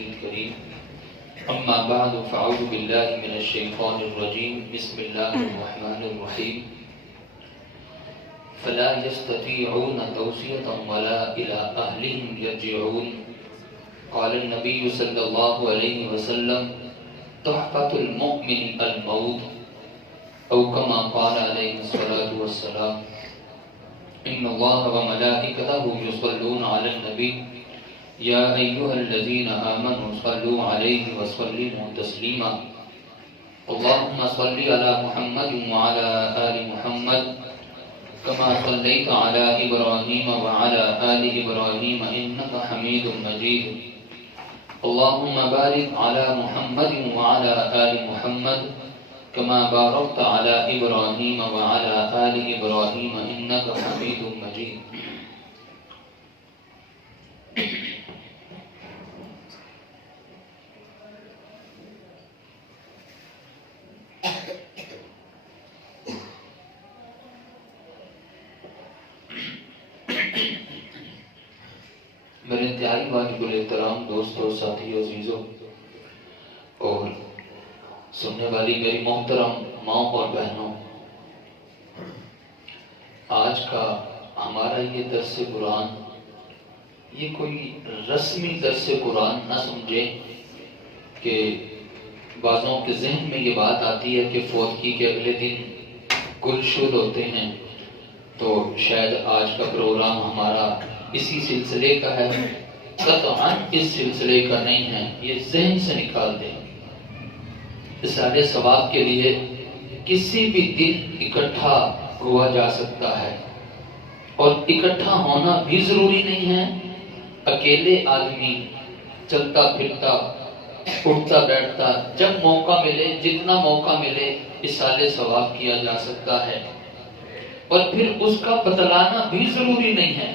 الكريم أما بعد فأعوذ بالله من الشيطان الرجيم بسم الله الرحمن الرحيم فلا يستطيعون توصية ولا إلى أهلهم يرجعون قال النبي صلى الله عليه وسلم تحفة المؤمن الموت أو كما قال عليه الصلاة والسلام إن الله وملائكته يصلون على النبي يا أيها الذين آمنوا صلوا عليه وسلموا تسليما اللهم صل على محمد وعلى آل محمد كما صليت على إبراهيم وعلى آل إبراهيم إنك حميد مجيد اللهم بارك على محمد وعلى آل محمد كما باركت على إبراهيم وعلى آل إبراهيم إنك حميد مجيد. میرے انتہائی واجب الاحترام دوستوں، ساتھیوں، عزیزوں اور سننے والی میری محترم ماں اور بہنوں، آج کا ہمارا یہ درس قرآن یہ کوئی رسمی درس قرآن نہ سمجھیں کہ بعضوں کے ذہن میں یہ بات آتی ہے کہ فوتگی کے اگلے دن گلشن ہوتے ہیں تو شاید آج کا پروگرام ہمارا اسی سلسلے کا ہے. قطعاً اس سلسلے کا نہیں ہے، یہ ذہن سے نکال دیں. اصالِ ثواب کے لیے کسی بھی دن اکٹھا ہوا جا سکتا ہے اور اکٹھا ہونا بھی ضروری نہیں ہے. اکیلے آدمی چلتا پھرتا اٹھتا بیٹھتا جب موقع ملے، جتنا موقع ملے اصالِ ثواب کیا جا سکتا ہے. اور پھر اس کا بتلانا بھی ضروری نہیں ہے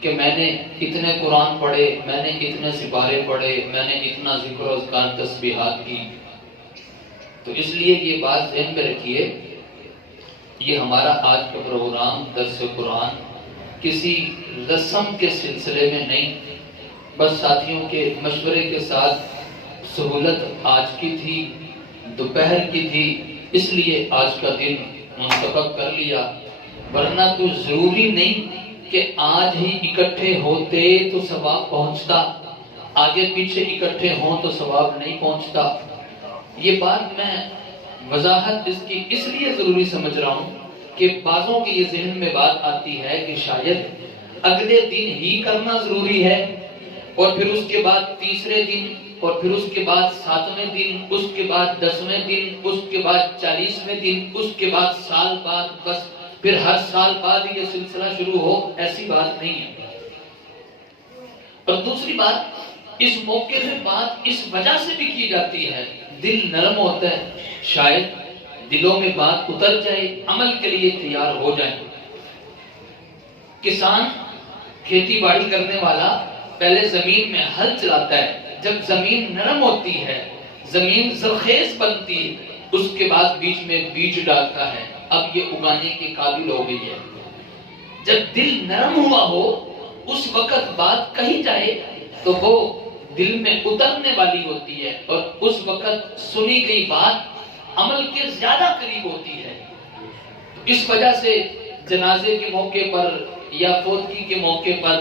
کہ میں نے اتنے قرآن پڑھے، میں نے اتنے سپارے پڑھے، میں نے اتنا ذکر و اذکار تسبیحات کی. تو اس لیے یہ بات ذہن میں رکھیے، یہ ہمارا آج کا پروگرام درس قرآن کسی رسم کے سلسلے میں نہیں، بس ساتھیوں کے مشورے کے ساتھ سہولت آج کی تھی، دوپہر کی تھی، اس لیے آج کا دن منتخب کر لیا. ورنہ تو ضروری نہیں کہ آج ہی اکٹھے ہوتے تو ثواب پہنچتا، آگے پیچھے اکٹھے ہوں تو ثواب نہیں پہنچتا. یہ بات میں وضاحت اس کی اس لیے ضروری سمجھ رہا ہوں کہ بعضوں کے یہ ذہن میں بات آتی ہے کہ شاید اگلے دن ہی کرنا ضروری ہے اور پھر اس کے بعد تیسرے دن اور پھر اس کے بعد 7ویں دن، اس کے بعد 10ویں دن، اس کے بعد 40ویں دن، اس کے بعد سال بعد، بس پھر ہر سال بعد یہ سلسلہ شروع ہو. ایسی بات نہیں ہے. اور دوسری بات، اس موقع میں بات اس وجہ سے بھی کی جاتی ہے، دل نرم ہوتا ہے، شاید دلوں میں بات اتر جائے، عمل کے لیے تیار ہو جائے. کسان، کھیتی باڑی کرنے والا پہلے زمین میں ہل چلاتا ہے. جب زمین نرم ہوتی ہے، زمین زرخیز بنتی ہے، اس کے بعد بیچ میں بیج ڈالتا ہے. اب یہ اگانے کے قابل ہو گئی ہے. جب دل نرم ہوا ہو اس وقت بات کہی جائے تو وہ دل میں اترنے والی ہوتی ہے اور اس وقت سنی گئی بات عمل کے زیادہ قریب ہوتی ہے. اس وجہ سے جنازے کے موقع پر یا فوتگی کے موقع پر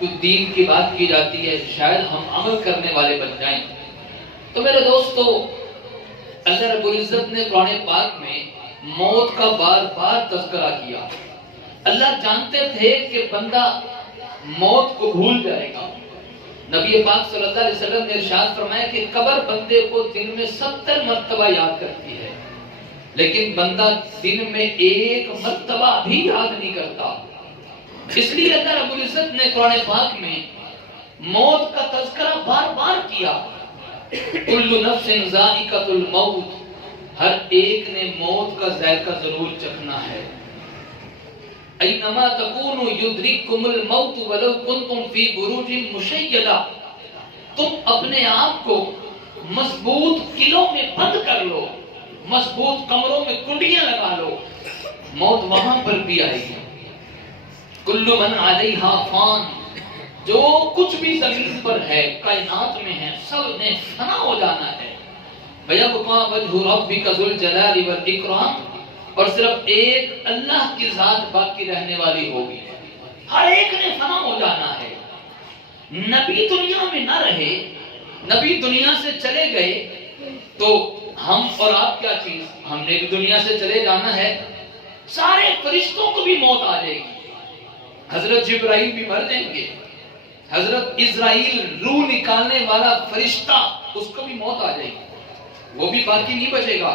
کچھ دین کی بات کی جاتی ہے، شاید ہم عمل کرنے والے بن جائیں. تو میرے دوستو، اللہ رب العزت نے قرآن پاک میں موت کا بار بار تذکرہ کیا. اللہ جانتے تھے کہ بندہ موت کو بھول جائے گا. نبی پاک صلی اللہ علیہ وسلم نے ارشاد فرمایا کہ قبر بندے کو دن میں 70 مرتبہ یاد کرتی ہے، لیکن بندہ دن میں 1 مرتبہ بھی یاد نہیں کرتا. اس لیے اللہ رب العزت نے قرآن پاک میں موت کا تذکرہ بار بار کیا. کل نفس ذائقۃ الموت، ہر ایک نے موت کا ذائقہ ضرور چکھنا ہے. اینما تکونوا یدرککم الموت ولو کنتم فی بروج مشیدہ. تم اپنے آپ کو مضبوط قلعوں میں بند کر لو، مضبوط کمروں میں کنڈیاں لگا لو، موت وہاں پر بھی آئے گی. کل من علیہا فان، جو کچھ بھی زمین پر ہے، کائنات میں ہے، سب نے فنا ہو جانا ہے. وَيَبْقَى وَجْهُ رَبِّكَ ذُو الْجَلَالِ وَالْإِكْرَامِ، اور صرف ایک اللہ کی ذات باقی رہنے والی ہوگی. ہر ایک نے فنا ہو جانا ہے. نبی دنیا میں نہ رہے، نبی دنیا سے چلے گئے تو ہم اور آپ کیا چیز، ہم نے بھی دنیا سے چلے جانا ہے. سارے فرشتوں کو بھی موت آ جائے گی. حضرت جبرائیل بھی مر جائیں گے. حضرت اسرائیل روح نکالنے والا فرشتہ، اس کو بھی موت آ جائے گی، وہ بھی باقی نہیں بچے گا.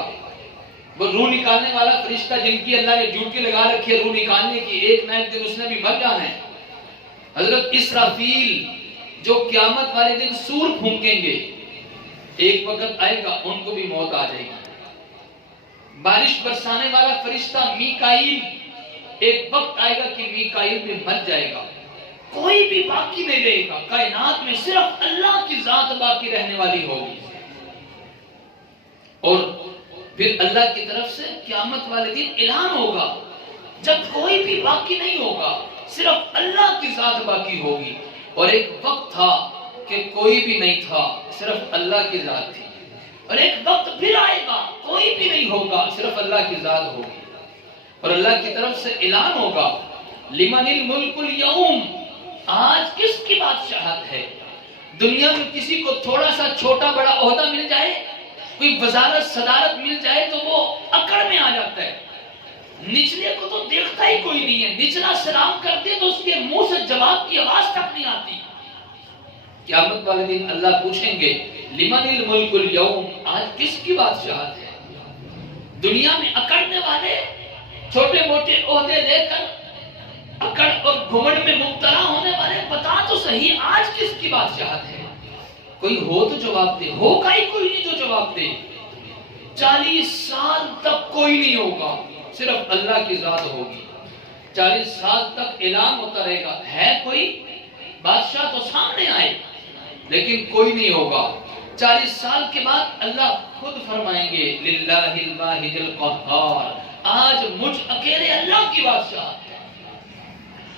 وہ روح نکالنے والا فرشتہ جن کی اللہ نے ڈیوٹی لگا رکھی ہے روح نکالنے کی، ایک نہ ایک دن اس نے بھی مر جانا ہے. حضرت اسرافیل جو قیامت والے دن سور پھونکیں گے، ایک وقت آئے گا ان کو بھی موت آ جائے گی. بارش برسانے والا فرشتہ میکائیل، ایک وقت آئے گا کہ میکائیل بھی مر جائے گا. کوئی بھی باقی نہیں رہے گا. کائنات میں صرف اللہ کی ذات باقی رہنے والی ہوگی. اور پھر اللہ کی طرف سے قیامت والے دن اعلان ہوگا جب کوئی بھی باقی نہیں ہوگا، صرف اللہ کی ذات باقی ہوگی. اور ایک وقت تھا کہ کوئی بھی نہیں تھا، صرف اللہ کی ذات تھی. اور ایک وقت پھر آئے گا کوئی بھی نہیں ہوگا، صرف اللہ کی ذات ہوگی. اور اللہ کی طرف سے اعلان ہوگا لمن الملک اليوم، آج کس کی بادشاہت ہے. دنیا میں کسی کو تھوڑا سا چھوٹا بڑا عہدہ مل جائے، کوئی وزارت صدارت مل جائے تو وہ اکڑ میں آ جاتا ہے. نچلے کو تو دیکھتا ہی کوئی نہیں ہے. نچلا سلام کرتے تو اس کے منہ سے جواب کی آواز تک نہیں آتی. قیامت والے دن اللہ پوچھیں گے لمن الملک اليوم، آج کس کی بادشاہت ہے. دنیا میں اکڑنے والے، چھوٹے موٹے عہدے لے کر اکڑ اور گھمنڈ میں مبتلا ہونے والے، بتا تو صحیح آج کس کی بادشاہت ہے. کوئی ہو تو جواب دے. ہوگا ہی کوئی نہیں جو جواب دے. 40 سال تک کوئی نہیں ہوگا، صرف اللہ کی ذات ہوگی. 40 سال تک اعلان ہوتا رہے گا ہے کوئی بادشاہ تو سامنے آئے، لیکن کوئی نہیں ہوگا. 40 سال کے بعد اللہ خود فرمائیں گے للہ الواحد القہار، آج مجھ اکیلے اللہ کی بادشاہت ہے.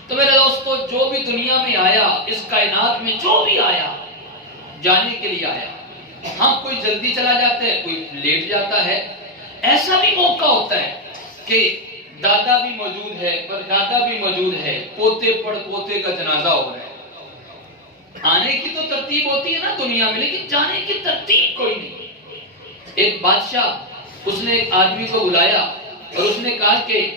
تو میرے دوستو، جو بھی دنیا میں آیا، اس کائنات میں جو بھی آیا، جانے کے لیے آیا. ہاں کوئی جلدی چلا جاتا ہے، کوئی لیٹ جاتا ہے. ایسا بھی موقع ہوتا ہے کہ دادا بھی موجود ہے، پر دادا بھی موجود ہے، پوتے پڑ پوتے کا جنازہ ہو رہا ہے. آنے کی تو ترتیب ہوتی ہے نا دنیا میں، لیکن جانے کی ترتیب کوئی نہیں. ایک بادشاہ، اس نے ایک آدمی کو بلایا اور اس نے کہا کہ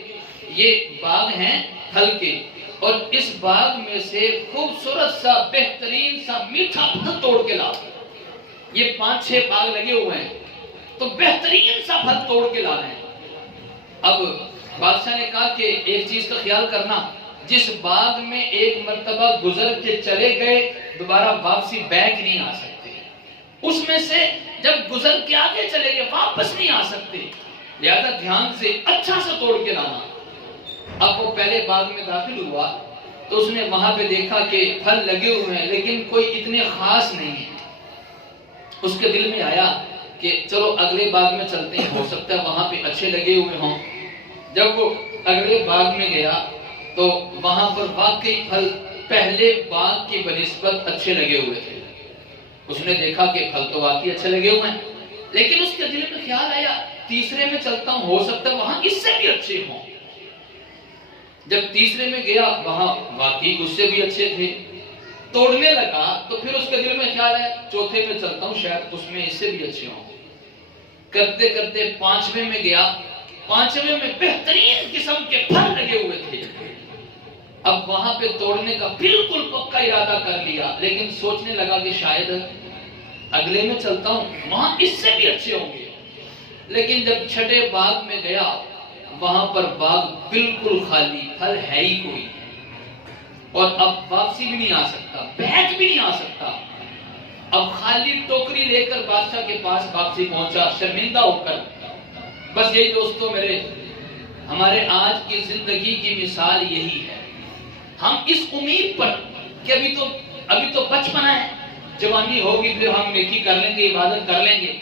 یہ باغ ہیں پھل کے، اور اس باغ میں سے خوبصورت سا بہترین سا میٹھا پھل توڑ کے لا. یہ 5-6 باغ لگے ہوئے ہیں، تو بہترین سا پھل توڑ کے لا رہے ہیں. اب بادشاہ نے کہا کہ ایک چیز کا خیال کرنا، جس باغ میں ایک مرتبہ گزر کے چلے گئے دوبارہ واپسی بیک نہیں آ سکتے. اس میں سے جب گزر کے آگے چلے گئے واپس نہیں آ سکتے، لہذا دھیان سے اچھا سا توڑ کے لانا. اب وہ پہلے باغ میں داخل ہوا تو اس نے وہاں پہ دیکھا کہ پھل لگے ہوئے ہیں لیکن کوئی اتنے خاص نہیں ہے. اس کے دل میں آیا کہ چلو اگلے باغ میں چلتے ہیں، ہو سکتا ہے وہاں پہ اچھے لگے ہوئے ہوں. جب وہ اگلے باغ میں گیا تو وہاں پر واقعی پھل پہلے باغ کی بنسبت اچھے لگے ہوئے تھے. اس نے دیکھا کہ پھل تو واقعی اچھے لگے ہوئے ہیں، لیکن اس کے دل میں خیال آیا تیسرے میں چلتا ہوں، ہو سکتا ہے وہاں اس سے بھی اچھے ہوں. جب تیسرے میں گیا وہاں واقعی اس سے بھی اچھے تھے. توڑنے لگا تو پھر اس کے دل میں خیال ہے چوتھے میں چلتا ہوں، شاید اس میں اس سے بھی اچھے ہوں. کرتے کرتے 5ویں میں گیا. 5ویں میں بہترین قسم کے پھل لگے ہوئے تھے. اب وہاں پہ توڑنے کا بالکل پکا ارادہ کر لیا، لیکن سوچنے لگا کہ شاید اگلے میں چلتا ہوں، وہاں اس سے بھی اچھے ہوں گے. لیکن جب 6 باغ میں گیا وہاں پر باغ بالکل خالی، پھل ہے ہی کوئی، اور اب واپسی بھی نہیں آ سکتا، بیک بھی نہیں آ سکتا. اب خالی ٹوکری لے کر بادشاہ کے پاس واپسی پہنچا شرمندہ ہو کر. بس یہی دوستو میرے، ہمارے آج کی زندگی کی مثال یہی ہے. ہم اس امید پر کہ ابھی تو بچپنا ہے، جوانی ہوگی پھر ہم نیکی کر لیں گے، عبادت کر لیں گے.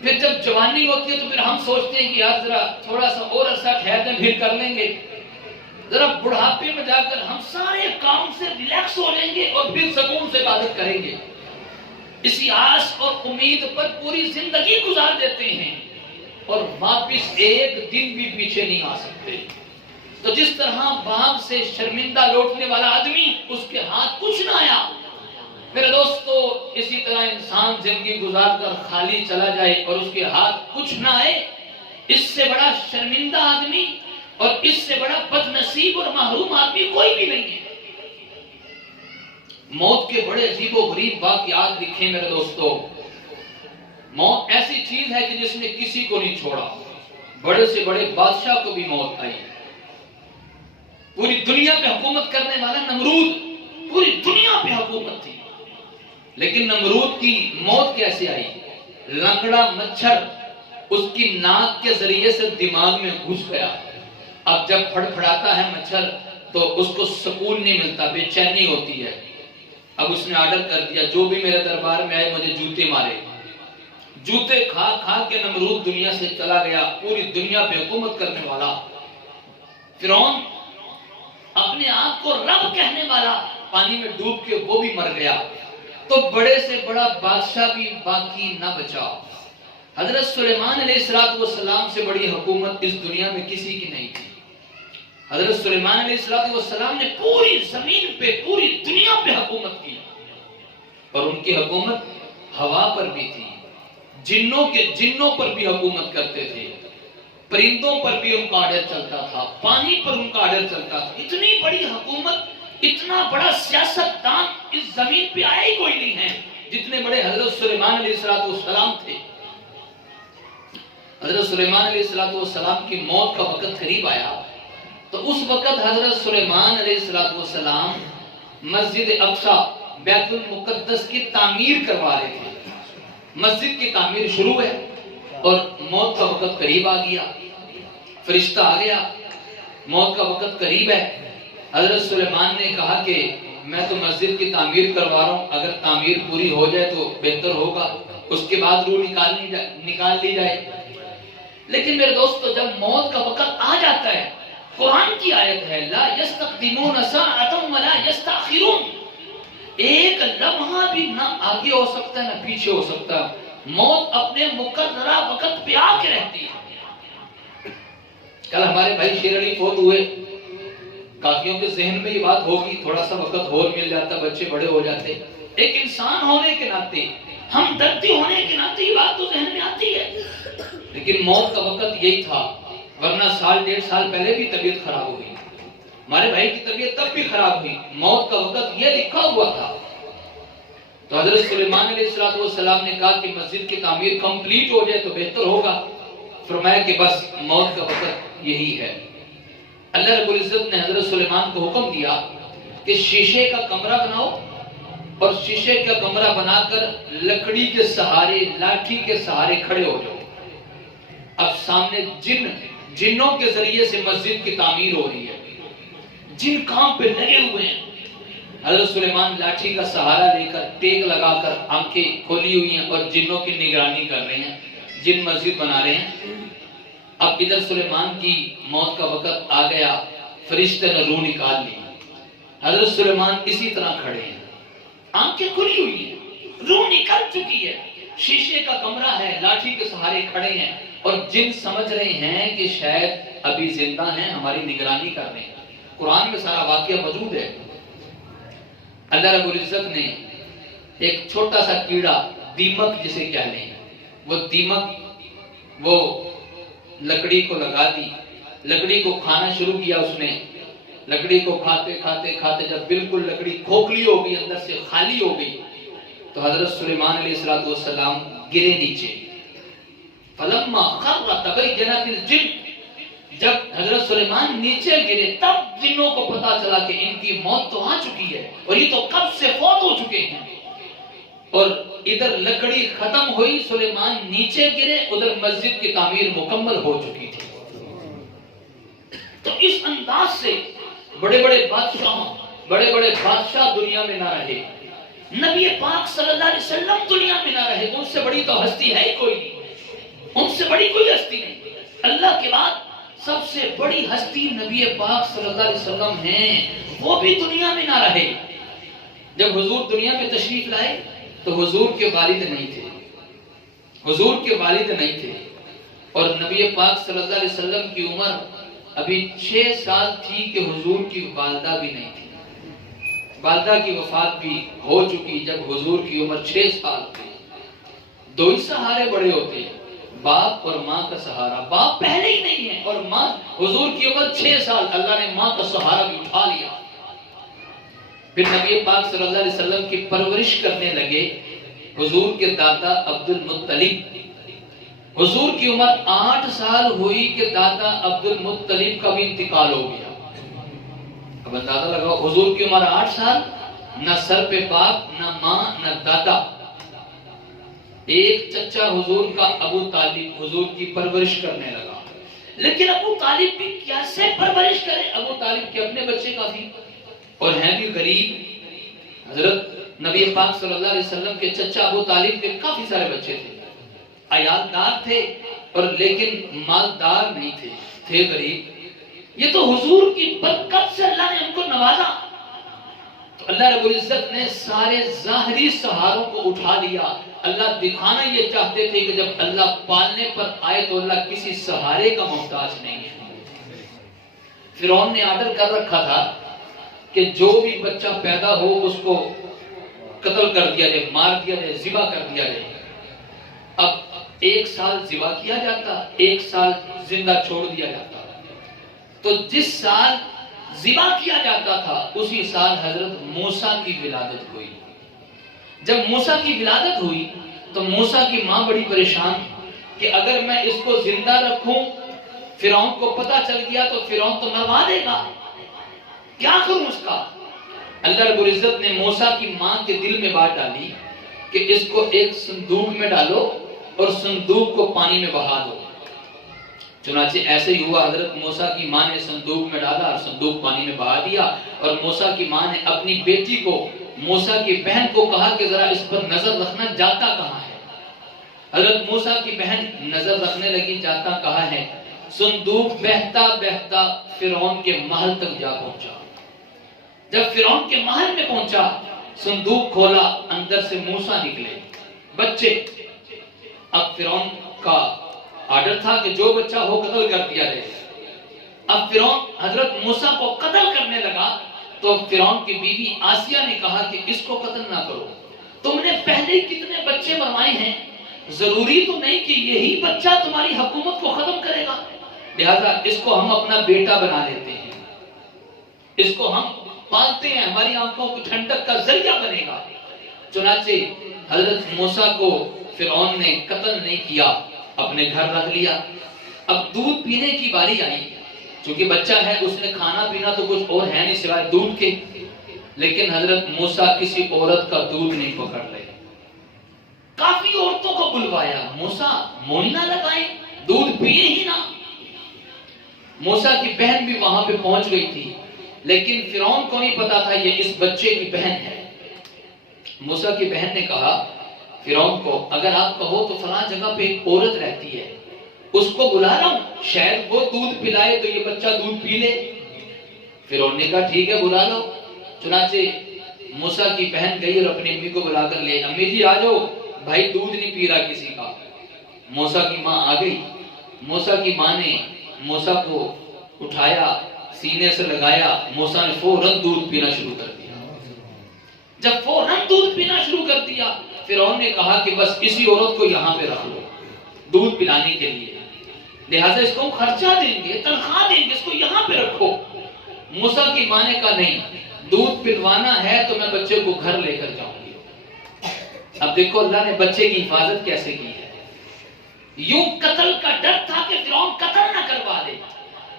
پھر جب جوانی ہوتی ہے تو پھر ہم سوچتے ہیں کہ یار ذرا تھوڑا سا اور عرصہ ٹھہرتے ہیں پھر کر لیں گے. ذرا بڑھاپے میں جا کر ہم سارے کام سے ریلیکس ہو لیں گے اور پھر سکون سے عبادت کریں گے. اسی آس اور امید پر پوری زندگی گزار دیتے ہیں اور واپس ایک دن بھی پیچھے نہیں آ سکتے. تو جس طرح باغ سے شرمندہ لوٹنے والا آدمی اس کے ہاتھ کچھ نہ آیا، میرے دوستو اسی طرح انسان زندگی گزار کر خالی چلا جائے اور اس کے ہاتھ کچھ نہ آئے، اس سے بڑا شرمندہ آدمی اور اس سے بڑا بد نصیب اور محروم آدمی کوئی بھی نہیں ہے. موت کے بڑے عجیب و غریب واقعات لکھے میرے دوستو. موت ایسی چیز ہے کہ جس نے کسی کو نہیں چھوڑا. بڑے سے بڑے بادشاہ کو بھی موت آئی. پوری دنیا پہ حکومت کرنے والا نمرود، پوری دنیا پہ حکومت تھی، لیکن نمرود کی موت کیسے آئی؟ لنگڑا مچھر اس کی ناک کے ذریعے سے دماغ میں گھس گیا. اب جب پھڑپھڑاتا ہے مچھر تو اس کو سکون نہیں ملتا، بے چینی ہوتی ہے. اب اس نے آرڈر کر دیا جو بھی میرے دربار میں آئے مجھے جوتے مارے. جوتے کھا کھا کے نمرود دنیا سے چلا گیا. پوری دنیا پہ حکومت کرنے والا فرعون، اپنے آپ کو رب کہنے والا، پانی میں ڈوب کے وہ بھی مر گیا. تو بڑے سے بڑا بادشاہ بھی باقی نہ بچا. حضرت سلیمان علیہ السلام سے بڑی حکومت اس دنیا میں کسی کی نہیں تھی. حضرت سلیمان علیہ السلام نے پوری زمین پہ، پوری دنیا پہ حکومت کی، اور ان کی حکومت ہوا پر بھی تھی. جنوں پر بھی حکومت کرتے تھے، پرندوں پر بھی ان کا آرڈر چلتا تھا، پانی پر ان کا آرڈر چلتا تھا. اتنی بڑی حکومت، اتنا بڑا سیاست دان اس زمین پہ آیا ہی کوئی نہیں ہے جتنے بڑے حضرت سلیمان علیہ السلام تھے. حضرت سلیمان علیہ السلام کی موت کا وقت قریب آیا تو اس وقت حضرت سلیمان علیہ السلام مسجد اقصی بیت المقدس کی تعمیر کروا رہے تھے. مسجد کی تعمیر شروع ہے اور موت کا وقت قریب آ گیا. فرشتہ آ گیا، موت کا وقت قریب ہے. حضرت سلیمان نے کہا کہ میں تو مسجد کی تعمیر کروا رہا ہوں، اگر تعمیر پوری ہو جائے تو بہتر ہوگا، اس کے بعد روح نکال لی جائے. لیکن میرے دوستو جب موت کا وقت آ جاتا ہے، قرآن کی آیت ہے لا یستقدمون ساعۃ ولا یستأخرون، ایک لمحہ بھی نہ آگے ہو سکتا ہے نہ پیچھے ہو سکتا. موت اپنے مقررہ وقت پہ آ کے رہتی ہے. کل ہمارے بھائی شیر علی فوت ہوئے. کافیوں کے ذہن میں یہ بات ہوگی، تھوڑا سا وقت اور مل جاتا بچے بڑے ہو جاتے. ایک انسان ہونے کے ناطے، ہم دردی ہونے کے ناطے یہ بات تو ذہن میں آتی ہے، لیکن موت کا وقت یہی تھا. ورنہ سال ڈیڑھ سال پہلے بھی طبیعت خراب ہوئی، ہمارے بھائی کی طبیعت تب بھی خراب ہوئی. موت کا وقت یہ لکھا ہوا تھا. تو حضرت سلیمان علیہ السلام نے کہا کہ مسجد کی تعمیر کمپلیٹ ہو جائے تو بہتر ہوگا. فرمایا کہ بس موت کا وقت یہی ہے. اللہ رب العزت نے حضرت سلیمان کو حکم دیا کہ شیشے کا کمرہ بناؤ، اور شیشے کا کمرہ بنا کر لکڑی کے سہارے، لاٹھی کے سہارے کھڑے ہو جاؤ. اب سامنے جنوں کے ذریعے سے مسجد کی تعمیر ہو رہی ہے، جن کام پہ لگے ہوئے ہیں. حضرت سلیمان لاٹھی کا سہارا لے کر، ٹیک لگا کر، آنکھیں کھولی ہوئی ہیں اور جنوں کی نگرانی کر رہے ہیں، جن مسجد بنا رہے ہیں. اب ادھر سلیمان کی موت کا وقت آ گیا، فرشتے نے روح نکال لی. حضرت سلیمان اسی طرح کھڑے ہیں، آنکھیں کھلی ہوئی ہیں، روح نکل چکی ہے، شیشے کا کمرہ ہے، لاٹھی کے سہارے کھڑے ہیں، اور جن سمجھ رہے ہیں کہ شاید ابھی زندہ ہیں، ہماری نگرانی کر رہے ہیں. قرآن میں سارا واقعہ موجود ہے. اللہ رب العزت نے ایک چھوٹا سا کیڑا، دیمک جسے کہہ لیں، وہ دیمک وہ لکڑی کو لگا دی، لکڑی کو کھانا شروع کیا. اس نے لکڑی کو کھاتے کھاتے کھاتے جب بالکل لکڑی کھوکھلی ہو گئی، اندر سے خالی ہو گئی، تو حضرت سلیمان علیہ السلام گرے نیچے. فلما خر تبینت الجن، جب حضرت سلیمان نیچے گرے تب جنوں کو پتا چلا کہ ان کی موت تو آ چکی ہے اور یہ تو کب سے فوت ہو چکے ہیں. اور ادھر لکڑی ختم ہوئی، سلیمان نیچے گرے، ادھر مسجد کی تعمیر مکمل ہو چکی تھی. تو اس انداز سے بڑے بڑے بادشاہ دنیا میں نہ رہے، نبی پاک صلی اللہ علیہ وسلم دنیا میں نہ رہے. ان سے بڑی تو ہستی ہے ہی کوئی نہیں، ان سے بڑی کوئی ہستی نہیں. اللہ کے بعد سب سے بڑی ہستی نبی پاک صلی اللہ علیہ وسلم ہیں، وہ بھی دنیا میں نہ رہے. جب حضور دنیا میں تشریف لائے تو حضور کے والد نہیں تھے، حضور کے والد نہیں تھے، اور نبی پاک صلی اللہ علیہ وسلم کی عمر ابھی 6 سال تھی کہ حضور کی والدہ بھی نہیں تھی، والدہ کی وفات بھی ہو چکی جب حضور کی عمر 6 سال تھی۔ دو ہی سہارے بڑے ہوتے ہیں، باپ اور ماں کا سہارا، باپ پہلے ہی نہیں ہے اور ماں، حضور کی عمر 6 سال، اللہ نے ماں کا سہارا بھی اٹھا لیا۔ پھر نبی پاک صلی اللہ علیہ وسلم کی پرورش کرنے لگے حضور کے دادا عبد المطلب۔ حضور کی عمر 8 سال ہوئی کہ دادا عبد المطلب کا بھی انتقال ہو گیا۔ اب اندازہ لگاؤ، حضور کی عمر 8 سال، نہ سر پہ باپ، نہ ماں، نہ دادا، ایک چچا حضور کا ابو طالب حضور کی پرورش کرنے لگا۔ لیکن ابو طالب بھی کیسے پرورش کرے؟ ابو طالب کے اپنے بچے کافی اور ہیں بھی غریب۔ حضرت نبی پاک صلی اللہ علیہ وسلم کے چچا ابو طالب کے کافی سارے بچے تھے، عیالدار تھے اور لیکن مالدار نہیں تھے، تھے غریب۔ یہ تو حضور کی برکت سے اللہ نے ان کو نوازا، تو اللہ رب العزت نے سارے ظاہری سہاروں کو اٹھا لیا۔ اللہ دکھانا یہ چاہتے تھے کہ جب اللہ پالنے پر آئے تو اللہ کسی سہارے کا محتاج نہیں ہے۔ فرعون نے آرڈر کر رکھا تھا کہ جو بھی بچہ پیدا ہو اس کو قتل کر دیا جائے، مار دیا جائے، ذبح کر دیا جائے۔ اب 1 سال ذبح کیا جاتا، 1 سال زندہ چھوڑ دیا جاتا۔ تو جس سال ذبح کیا جاتا تھا اسی سال حضرت موسیٰ کی ولادت ہوئی۔ جب موسیٰ کی ولادت ہوئی تو موسیٰ کی ماں بڑی پریشان کہ اگر میں اس کو زندہ رکھوں، فرعون کو پتہ چل گیا تو فرعون تو مروا دے گا، کیا کروں اس کا؟ اللہ رب العزت نے موسیٰ کی ماں کے دل میں بات ڈالی کہ اس کو ایک صندوق میں ڈالو اور صندوق کو پانی میں بہا دو۔ چنانچہ ایسے ہی ہوا، حضرت موسیٰ کی ماں نے صندوق میں ڈالا اور صندوق پانی میں بہا دیا، اور موسیٰ کی ماں نے اپنی بیٹی کو، موسیٰ کی بہن کو کہا کہ ذرا اس پر نظر رکھنا، جاتا کہاں ہے؟ حضرت موسیٰ کی بہن نظر رکھنے لگی، جاتا کہاں ہے؟ صندوق بہتا بہتا فرعون کے محل تک جا پہنچا۔ جب فرعون کے محل میں پہنچا، صندوق کھولا، اندر سے موسیٰ نکلے، بچے۔ اب فرعون کا آرڈر تھا کہ جو بچہ ہو قتل کر دیا جائے۔ اب فرعون حضرت موسیٰ کو قتل کرنے لگا تو فرعون کی بیوی آسیہ نے کہا کہ اس کو قتل نہ کرو، تم نے پہلے کتنے بچے مروائے ہیں، ضروری تو نہیں کہ یہی بچہ تمہاری حکومت کو ختم کرے گا، لہذا اس کو ہم اپنا بیٹا بنا لیتے ہیں، اس کو ہم پالتے ہیں، ہماری آنکھوں کی ٹھنڈک کا ذریعہ بنے گا۔ چنانچہ حضرت موسیٰ کو فرعون نے قتل نہیں کیا، اپنے گھر رکھ لیا۔ اب دودھ پینے کی باری آئی، چونکہ بچہ ہے، اس نے کھانا پینا تو کچھ اور ہے نہیں سوائے دودھ کے، لیکن حضرت موسیٰ کسی عورت کا دودھ نہیں پکڑ رہے۔ کافی عورتوں کو بلوایا، موسیٰ مول نہ لگائیں، دودھ پیے ہی نہ۔ موسیٰ کی بہن بھی وہاں پہ پہنچ گئی تھی، لیکن فرعون کو نہیں پتا تھا یہ اس بچے کی بہن ہے۔ موسیٰ کی بہن نے کہا فرعون کو، اگر آپ کہو تو فلاں جگہ پہ ایک عورت رہتی ہے، اس کو بلا رہا ہوں، شاید وہ دودھ پلائے تو یہ بچہ دودھ پی لے۔ فرعون نے کہا ٹھیک ہے بلا لو۔ چنانچہ موسیٰ کی بہن گئی اور اپنی امی کو بلا کر لے، امی جی آ جاؤ، بھائی دودھ نہیں پی رہا کسی کا۔ موسیٰ کی ماں آ گئی۔ موسیٰ کی ماں نے موسیٰ کو اٹھایا، سینے سے لگایا، موسیٰ نے فوراً دودھ پینا شروع کر دیا۔ جب فوراً دودھ پینا شروع کر دیا، فرعون نے کہا کہ بس اسی عورت کو یہاں پہ رکھ لو دودھ پلانے کے لیے، لہٰذا اس کو خرچہ دیں گے، تنخواہ دیں گے، اس کو یہاں پہ رکھو۔ موسیٰ کی ماں نے کہا نہیں، دودھ پلوانا ہے تو میں بچے کو گھر لے کر جاؤں گی۔ اب دیکھو اللہ نے بچے کی حفاظت کیسے کی ہے۔ یوں قتل کا ڈر تھا کہ فرعون قتل نہ کروا دے،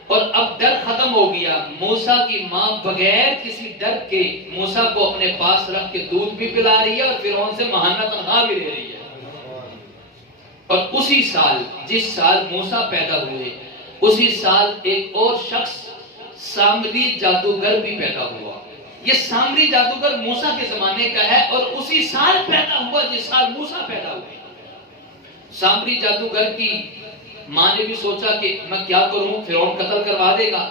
اور اب ڈر ختم ہو گیا۔ موسیٰ کی ماں بغیر کسی ڈر کے موسیٰ کو اپنے پاس رکھ کے دودھ بھی پلا رہی ہے اور فرعون سے ماہانہ تنخواہ بھی لے رہی ہے۔ اور اسی سال، جس سال موسیٰ پیدا ہوئے، اسی سال ایک اور شخص سامری جادوگر بھی پیدا ہوا۔ یہ سامری جادوگر موسیٰ کے زمانے کا ہے اور اسی سال پیدا ہوا جس سال موسیٰ پیدا ہوئے۔ سامری جادوگر کی ماں نے بھی سوچا کہ میں کیا کروں، فرعون قتل کروا دے گا،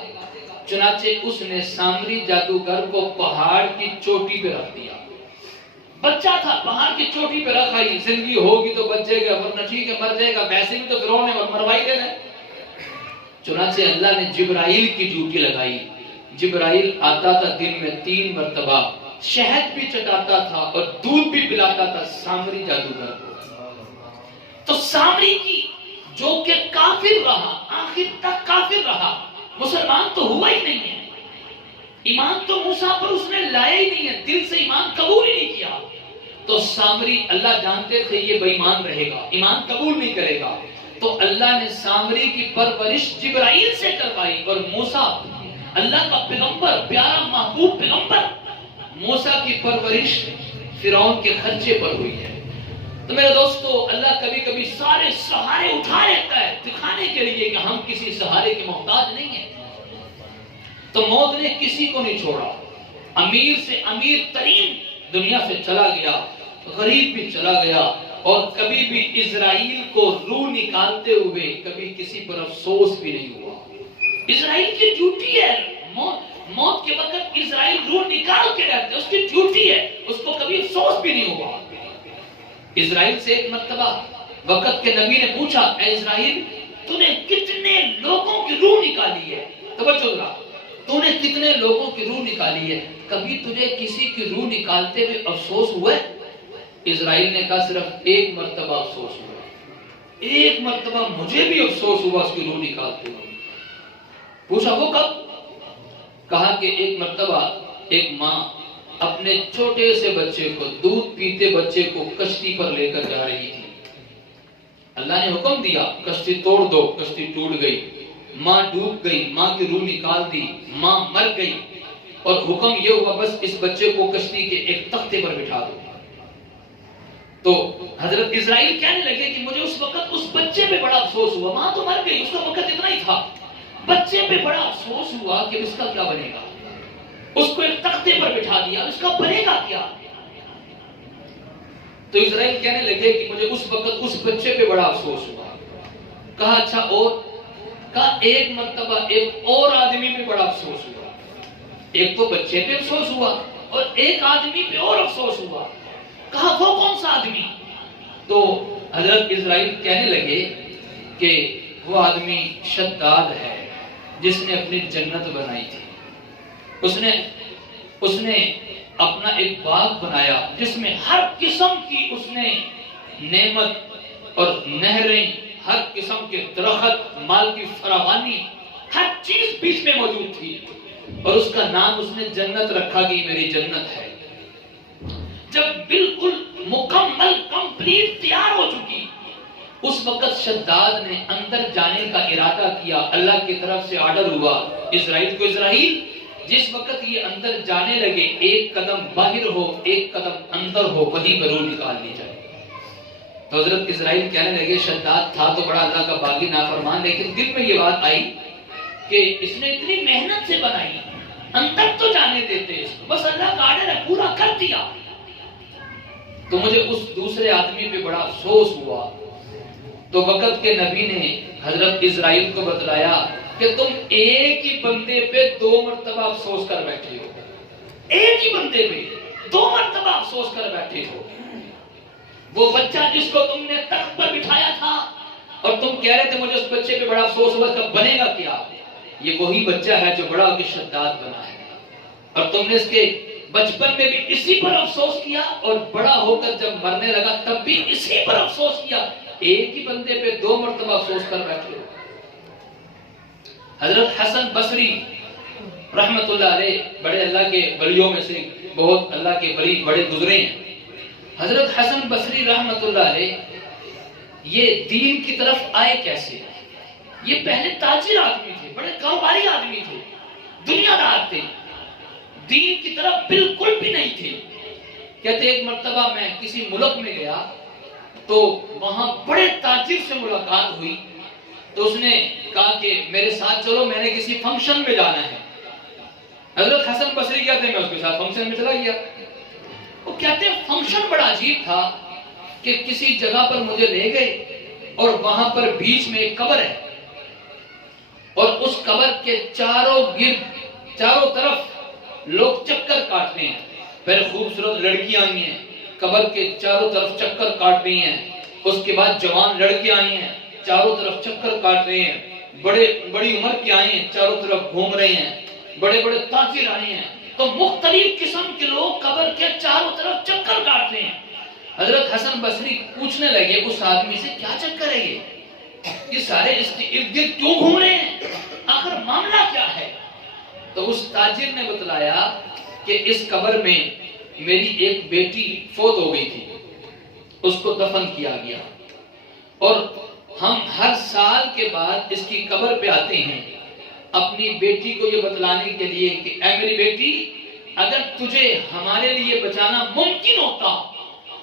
چنانچہ اس نے سامری جادوگر کو پہاڑ کی چوٹی پہ رکھ دیا بچہ تھا، پہاڑ کی چوٹی پہ رکھا ہی، زندگی ہوگی تو بچے گا ورنہ ٹھیک ہے مر جائے گا، ویسے بھی تو فرعون نے مروائی دینا ہے۔ چنانچہ اللہ نے جبرائیل کی ڈیوٹی لگائی۔ جبرائیل آتا تھا دن میں 3 مرتبہ، شہد بھی چٹاتا تھا اور دودھ بھی پلاتا تھا سامری جادوگر کو۔ تو سامری کی جو کہ کافر رہا، آخر تک کافر رہا، مسلمان تو ہوا ہی نہیں ہے، ایمان تو موسیٰ پر اس نے لایا ہی نہیں ہے، دل سے ایمان قبول ہی نہیں کیا، تو سامری اللہ جانتے تھے یہ بے ایمان رہے گا، ایمان قبول نہیں کرے گا، تو اللہ نے سامری کی پرورش جبرائیل سے کروائی، اور موسیٰ اللہ کا پیغمبر، پیارا محبوب پیغمبر، موسیٰ کی پرورش فرعون کے خرچے پر ہوئی ہے۔ تو میرے دوستو، اللہ کبھی کبھی سارے سہارے اٹھا لیتا ہے دکھانے کے لیے کہ ہم کسی سہارے کے محتاج نہیں ہیں۔ تو موت نے کسی کو نہیں چھوڑا، امیر سے امیر ترین دنیا سے چلا گیا، غریب بھی چلا گیا، اور کبھی بھی اسرائیل کو روح نکالتے ہوئے کبھی کسی پر افسوس بھی نہیں ہوا۔ اسرائیل کی ڈیوٹی ہے، موت کے وقت اسرائیل روح نکال کے رہتے، اس کی ڈیوٹی ہے، اس کو کبھی افسوس بھی نہیں ہوا۔ اسرائیل سے ایک مرتبہ وقت کے نبی نے پوچھا، اے اسرائیل تو نے کتنے لوگوں کی روح نکالی ہے؟ توجہ ذرا، تو نے کتنے لوگوں کی روح نکالی ہے؟ کبھی تجھے کسی کی روح نکالتے ہوئے افسوس ہوا ہے؟ اسرائیل نے کہا صرف ایک مرتبہ افسوس ہوا، ایک مرتبہ مجھے بھی افسوس ہوا اس کی روح نکالتے ہوئے۔ پوچھا وہ کب؟ کہا کہ ایک مرتبہ ایک ماں اپنے چھوٹے سے بچے کو، دودھ پیتے بچے کو کشتی پر لے کر جا رہی تھی، اللہ نے حکم دیا کشتی توڑ دو، کشتی ٹوٹ گئی، ماں ڈوب گئی، ماں کی روح نکال دی، ماں مر گئی، اور حکم یہ ہوا بس اس بچے کو کشتی کے ایک تختے پر بٹھا دو۔ تو حضرت اسرائیل کہنے لگے کہ مجھے اس وقت اس بچے پہ بڑا افسوس ہوا، ماں تو مر گئی، اس کا وقت اتنا ہی تھا، بچے پہ بڑا افسوس ہوا کہ اس کا کیا بنے گا، اس کو ایک تختے پر بٹھا دیا، اس کا بنے گا کیا؟ تو اسرائیل کہنے لگے کہ مجھے اس وقت اس بچے پہ بڑا افسوس ہوا۔ کہا اچھا اور؟ کہا ایک مرتبہ ایک اور آدمی پہ بڑا افسوس ہوا، ایک تو بچے پہ افسوس ہوا اور ایک آدمی پہ اور افسوس ہوا۔ کہا وہ کون سا آدمی؟ تو حضرت اسرائیل کہنے لگے کہ وہ آدمی شداد ہے جس نے اپنی جنت بنائی تھی، اس نے اپنا ایک باغ بنایا جس میں ہر قسم کی اس نے نعمت اور نہریں، ہر قسم کے درخت، مال کی فراوانی، ہر چیز بیچ میں موجود تھی، اور اس کا نام اس نے جنت رکھا کہ میری جنت ہے۔ جب بالکل مکمل کمپلیٹ تیار ہو چکی، اس وقت شداد نے اندر جانے کا ارادہ کیا، اللہ کی طرف سے آرڈر ہوا اسرائیل کو، اسرائیل جس وقت یہ اندر جانے لگے ایک قدم باہر ہو ایک قدم اندر ہو، وہیں پر روح نکال لی جائے۔ تو حضرت اسرائیل کہنے لگے شداد تھا تو بڑا اللہ کا باغی نافرمان، لیکن دل میں یہ بات آئی کہ اس نے اتنی محنت سے بنائی، اندر تو جانے دیتے اس کو، بس اللہ کا آرڈر ہے پورا کر دیا۔ تو مجھے اس دوسرے آدمی پہ بڑا افسوس ہوا۔ تو وقت کے نبی نے حضرت اسرائیل کو بتلایا کہ تم ایک ہی بندے پہ 2 مرتبہ افسوس کر بیٹھے ہو، ایک ہی بندے پہ 2 مرتبہ افسوس کر بیٹھے ہو۔ وہ بچہ جس کو تم نے تخت پر بٹھایا تھا اور تم کہہ رہے تھے مجھے اس بچے پہ بڑا افسوس ہوا، کب بنے گا کیا؟ یہ وہی بچہ ہے جو بڑا ہو کے شداد بنا ہے، اور تم نے اس کے بچپن میں بھی اسی پر افسوس کیا، اور بڑا ہو کر جب مرنے لگا تب بھی اسی پر افسوس کیا، ایک ہی بندے پہ 2 مرتبہ افسوس کر بیٹھے ہو۔ حضرت حسن بصری رحمت اللہ علیہ بڑے اللہ کے ولیوں میں سے بہت اللہ کے ولی بڑے گزرے ہیں۔ حضرت حسن بصری رحمت اللہ علیہ یہ دین کی طرف آئے کیسے؟ یہ پہلے تاجر آدمی تھے، بڑے کاروباری آدمی تھے، دنیا دار تھے، دین کی طرف بالکل بھی نہیں تھے۔ کہتے ایک مرتبہ میں کسی ملک میں گیا تو وہاں بڑے تاجر سے ملاقات ہوئی، تو اس نے کہا کہ میرے ساتھ چلو، میں نے کسی فنکشن میں جانا ہے۔ حضرت حسن بصری کہتے ہیں میں اس کے ساتھ فنکشن میں چلا گیا۔ وہ کہتے ہیں فنکشن بڑا عجیب تھا کہ کسی جگہ پر مجھے لے گئے اور وہاں پر بیچ میں ایک قبر ہے، اور اس قبر کے چاروں طرف لوگ چکر کاٹتے ہیں، پھر خوبصورت لڑکیاں آئی ہیں، قبر کے چاروں طرف چکر کاٹ رہی ہیں. اس کے بعد جوان لڑکے آئی ہیں, چاروں طرف چکر کاٹ رہے ہیں. بڑی عمر کے آئے ہیں, چاروں طرف گھوم رہے ہیں. بڑے بڑے تاجر آئے ہیں. تو مختلف قسم کے لوگ قبر کے چاروں طرف چکر کاٹ رہے ہیں. حضرت حسن بصری پوچھنے لگے اس آدمی سے, کیا چکر ہے یہ سارے اس کے ارد گرد کیوں گھوم رہے ہیں, آخر معاملہ کیا ہے؟ تو اس تاجر نے بتلایا کہ اس قبر میں میری ایک بیٹی فوت ہو گئی تھی, اس کو دفن کیا گیا, اور ہم ہر سال کے بعد اس کی قبر پہ آتے ہیں اپنی بیٹی کو یہ بتلانے کے لیے کہ اے میری بیٹی, اگر تجھے ہمارے لیے بچانا ممکن ہوتا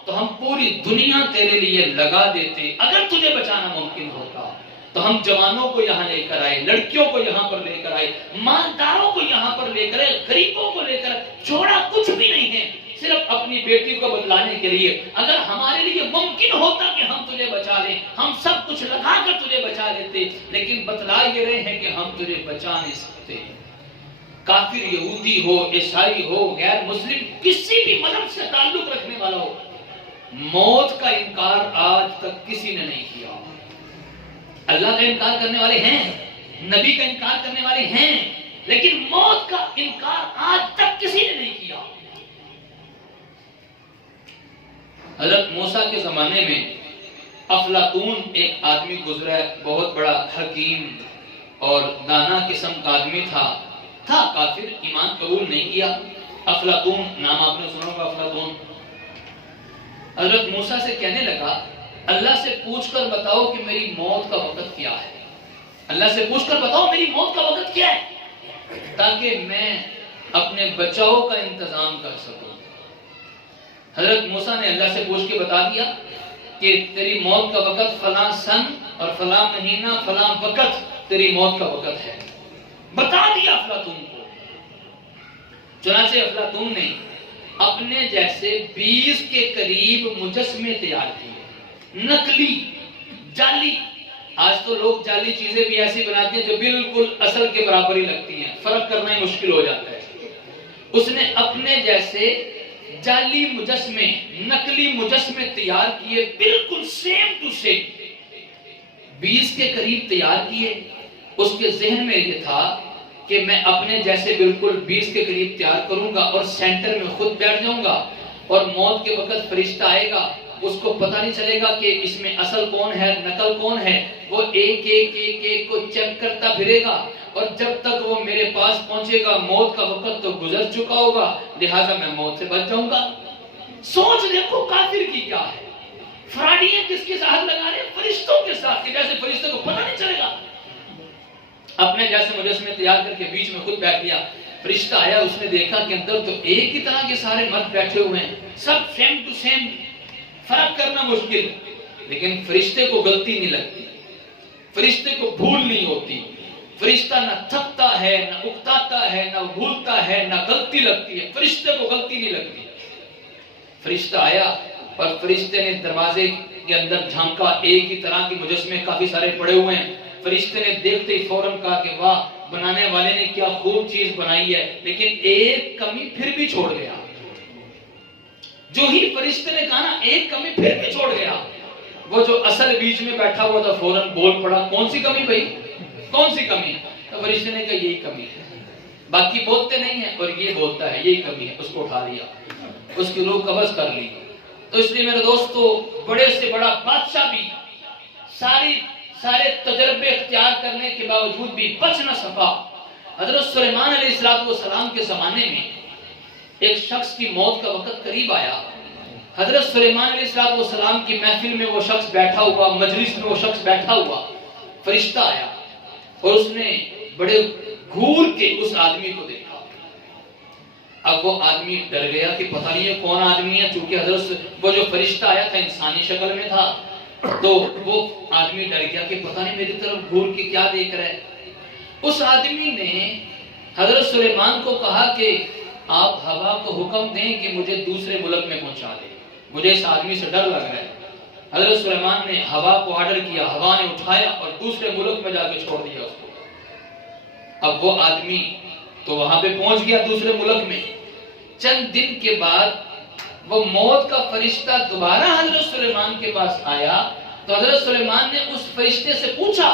تو ہم پوری دنیا تیرے لیے لگا دیتے. اگر تجھے بچانا ممکن ہوتا تو ہم جوانوں کو یہاں لے کر آئے, لڑکیوں کو یہاں پر لے کر آئے, مالداروں کو یہاں پر لے کر آئے, غریبوں کو لے کر آئے, چھوڑا کچھ بھی نہیں ہے, صرف اپنی بیٹی کو بتلانے کے لیے. اگر ہمارے لیے ممکن ہوتا کہ ہم تجھے بچا لیں, ہم سب کچھ لگا کر تجھے بچا لیتے, لیکن بتلا یہ رہے ہیں کہ ہم تجھے بچا نہیں سکتے. کافر یہودی ہو, عیسائی ہو, غیر مسلم, کسی بھی مذہب سے تعلق رکھنے والا ہو, موت کا انکار آج تک کسی نے نہیں کیا. اللہ کا انکار کرنے والے ہیں, نبی کا انکار کرنے والے ہیں, لیکن موت کا انکار آج تک کسی نے نہیں کیا. حضرت موسیٰ کے زمانے میں افلاطون ایک آدمی گزرا, بہت بڑا حکیم اور دانا قسم کا آدمی تھا کافر, ایمان قبول نہیں کیا. افلاطون نام آپ نے سنا ہوگا, افلاطون. حضرت موسیٰ سے کہنے لگا, اللہ سے پوچھ کر بتاؤ کہ میری موت کا وقت کیا ہے, اللہ سے پوچھ کر بتاؤ میری موت کا وقت کیا ہے, تاکہ میں اپنے بچاؤ کا انتظام کر سکوں. حضرت موسیٰ نے اللہ سے پوچھ کے بتا دیا کہ تیری موت کا وقت فلاں سن اور فلاں مہینہ فلاں وقت تیری موت کا وقت ہے, بتا دیا افلاطون کو. چنانچہ افلاطون نے اپنے جیسے 20 کے قریب مجسمے تیار کیے, نقلی, جعلی. آج تو لوگ جعلی چیزیں بھی ایسی بناتے ہیں جو بالکل اصل کے برابر ہی لگتی ہیں, فرق کرنا ہی مشکل ہو جاتا ہے. اس نے اپنے جیسے جعلی مجسمے, نقلی مجسمے تیار کیے, بالکل سیم ٹو سیم 20 کے قریب تیار کیے. اس کے ذہن میں یہ تھا کہ میں اپنے جیسے بالکل 20 کے قریب تیار کروں گا اور سینٹر میں خود بیٹھ جاؤں گا, اور موت کے وقت فرشتہ آئے گا, اس کو پتہ نہیں چلے گا کہ اس میں اصل کون ہے, نقل کون ہے. وہ ایک ایک ایک ایک کو چیک کرتا پھرے گا, اور جب تک وہ میرے پاس پہنچے گا موت کا وقت تو گزر چکا ہوگا, لہٰذا میں موت سے بچ جاؤں گا. سوچ دیکھو کافر کی کیا ہے. فراڈیاں کس کے ساتھ لگا رہے ہیں, فرشتوں کے ساتھ, کہ جیسے فرشتوں کو پتہ نہیں چلے گا. اپنے جیسے مجسمے تیار کر کے بیچ میں خود بیٹھ گیا. فرشتہ آیا, اس نے دیکھا کہ اندر تو ایک ہی طرح کے سارے مرد بیٹھے ہوئے ہیں, سب سیم ٹو سیم, فرق کرنا مشکل. لیکن فرشتے کو غلطی نہیں لگتی, فرشتے کو بھول نہیں ہوتی. فرشتہ نہ تھکتا ہے, نہ اکتاتا ہے, نہ بھولتا ہے, نہ غلطی لگتی ہے. فرشتے کو غلطی نہیں لگتی. فرشتہ آیا اور فرشتے نے دروازے کے اندر جھانکا, ایک ہی طرح کے مجسمے کافی سارے پڑے ہوئے ہیں. فرشتے نے دیکھتے ہی فوراً کہا کہ واہ, بنانے والے نے کیا خوب چیز بنائی ہے, لیکن ایک کمی پھر بھی چھوڑ گیا. جو ہی فرشتے نے کہا نا ایک کمی پھر بھی چھوڑ گیا, وہ جو اصل بیچ میں بیٹھا ہوا تھا فوراً بول پڑا, کون سی کمی بھائی, کون سی کمی؟ تو فرشتے نے کہا یہی کمی ہے, باقی بولتے نہیں ہیں اور یہ بولتا ہے, یہی کمی ہے. اس کو اٹھا لیا, اس کی روح قبض کر لی. تو اس لیے میرے دوستو, بڑے سے بڑا بادشاہ بھی سارے تجربے اختیار کرنے کے باوجود بھی بچ نہ سکا. حضرت سلیمان علیہ السلام کے زمانے میں ایک شخص کی موت کا وقت قریب آیا. حضرت سلیمان علیہ السلام کی محفل میں وہ شخص بیٹھا ہوا, مجلس میں وہ شخص بیٹھا ہوا. فرشتہ آیا اور اس نے بڑے گھور کے اس آدمی کو دیکھا. اب وہ آدمی ڈر گیا کہ پتہ نہیں یہ کون آدمی ہے, چونکہ حضرت وہ جو فرشتہ آیا تھا انسانی شکل میں تھا, تو وہ آدمی ڈر گیا کہ پتہ نہیں میری طرف گھور کے کیا دیکھ رہا ہے. اس آدمی نے حضرت سلیمان کو کہا کہ آپ ہوا کو حکم دیں کہ مجھے دوسرے ملک میں پہنچا دے, مجھے اس آدمی سے ڈر لگ رہا ہے. حضرت سلیمان نے ہوا کو آرڈر کیا, ہوا نے اٹھایا اور دوسرے ملک میں جا کے چھوڑ دیا اس کو. اب وہ آدمی تو وہاں پہ پہنچ گیا دوسرے ملک میں. چند دن کے بعد وہ موت کا فرشتہ دوبارہ حضرت سلیمان کے پاس آیا تو حضرت سلیمان نے اس فرشتے سے پوچھا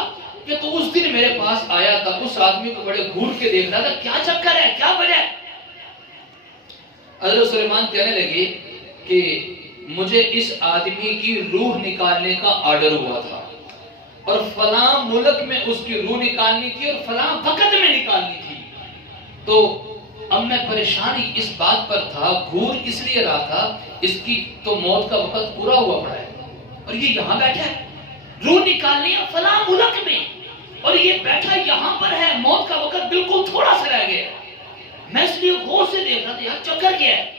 کہ تو اس دن میرے پاس آیا تھا، اس آدمی کو بڑے گھور کے دیکھ رہا تھا، کیا چکر ہے، کیا وجہ ہے؟ حضرت سلیمان کہنے لگے کہ مجھے اس آدمی کی روح نکالنے کا آرڈر ہوا تھا اور فلاں ملک میں اس کی روح نکالنی تھی اور فلاں وقت میں نکالنی تھی، تو اب میں پریشانی اس بات پر تھا، گھور اس لیے رہا تھا اس کی تو موت کا وقت پورا ہوا پڑا ہے اور یہ یہاں بیٹھا ہے، روح نکالنی ہے فلاں ملک میں اور یہ بیٹھا یہاں پر ہے، موت کا وقت بالکل تھوڑا سا رہ گیا۔ میں اس لیے غور سے دیکھ رہا تھا یار چکر کیا ہے۔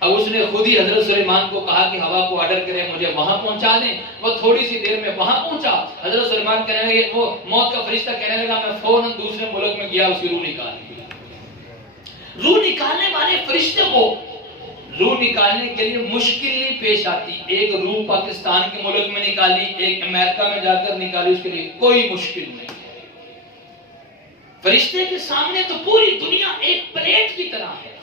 اب اس نے خود ہی حضرت سلیمان کو کہا کہ ہوا کو آرڈر کرے مجھے وہاں پہنچا دیں، وہ تھوڑی سی دیر میں وہاں پہنچا۔ حضرت سلیمان کہنے لگے، وہ موت کا فرشتہ کہنے لگا میں فوراً دوسرے ملک میں گیا اس کی روح نکالنے۔ روح نکالنے والے فرشتے کو روح نکالنے کے لیے مشکل نہیں پیش آتی، ایک روح پاکستان کے ملک میں نکالی، ایک امریکہ میں جا کر نکالی، اس کے لیے کوئی مشکل نہیں۔ فرشتے کے سامنے تو پوری دنیا ایک پلیٹ کی طرح ہے،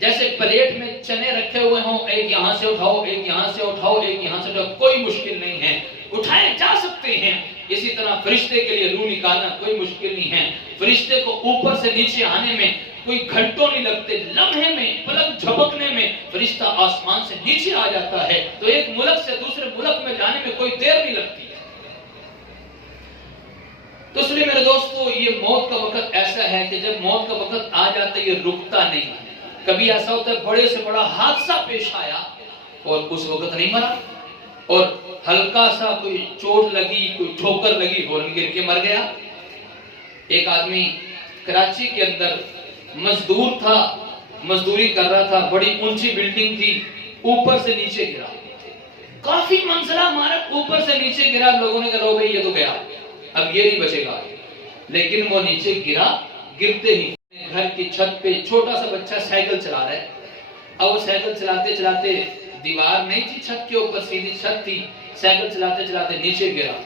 جیسے پلیٹ میں چنے رکھے ہوئے ہوں، ایک یہاں سے اٹھاؤ، ایک یہاں سے اٹھاؤ، ایک یہاں سے اٹھاؤ، کوئی مشکل نہیں ہے، اٹھائے جا سکتے ہیں۔ اسی طرح فرشتے کے لیے روح نکالنا کوئی مشکل نہیں ہے۔ فرشتے کو اوپر سے نیچے آنے میں کوئی گھنٹوں نہیں لگتے، لمحے میں، پلک جھپکنے میں فرشتہ آسمان سے نیچے آ جاتا ہے، تو ایک ملک سے دوسرے ملک میں جانے میں کوئی دیر نہیں لگتی۔ تو اس لیے میرے دوستو یہ موت کا وقت ایسا ہے کہ جب موت کا وقت آ جاتا ہے یہ رکتا نہیں۔ کبھی ایسا ہوتا ہے بڑے سے بڑا حادثہ پیش آیا اور اس وقت نہیں مرا، اور ہلکا سا کوئی چوٹ لگی، کوئی ٹھوکر لگی، فوراً گر کے مر گیا۔ ایک آدمی کراچی کے اندر مزدور تھا، مزدوری کر رہا تھا، بڑی اونچی بلڈنگ تھی، اوپر سے نیچے گرا، کافی منزلہ عمارت، اوپر سے نیچے گرا۔ لوگوں نے کہا لو بھئی یہ تو گیا، اب یہ نہیں بچے گا، لیکن وہ نیچے گرا، گرتے ہی گھر کی چھت پہ چھوٹا سا بچہ سائیکل چلا رہا ہے، اب وہ سائیکل چلاتے چلاتے، دیوار نہیں تھی چھت کے اوپر، سیدھی چھت تھی، سائیکل چلاتے چلاتے نیچے گرا۔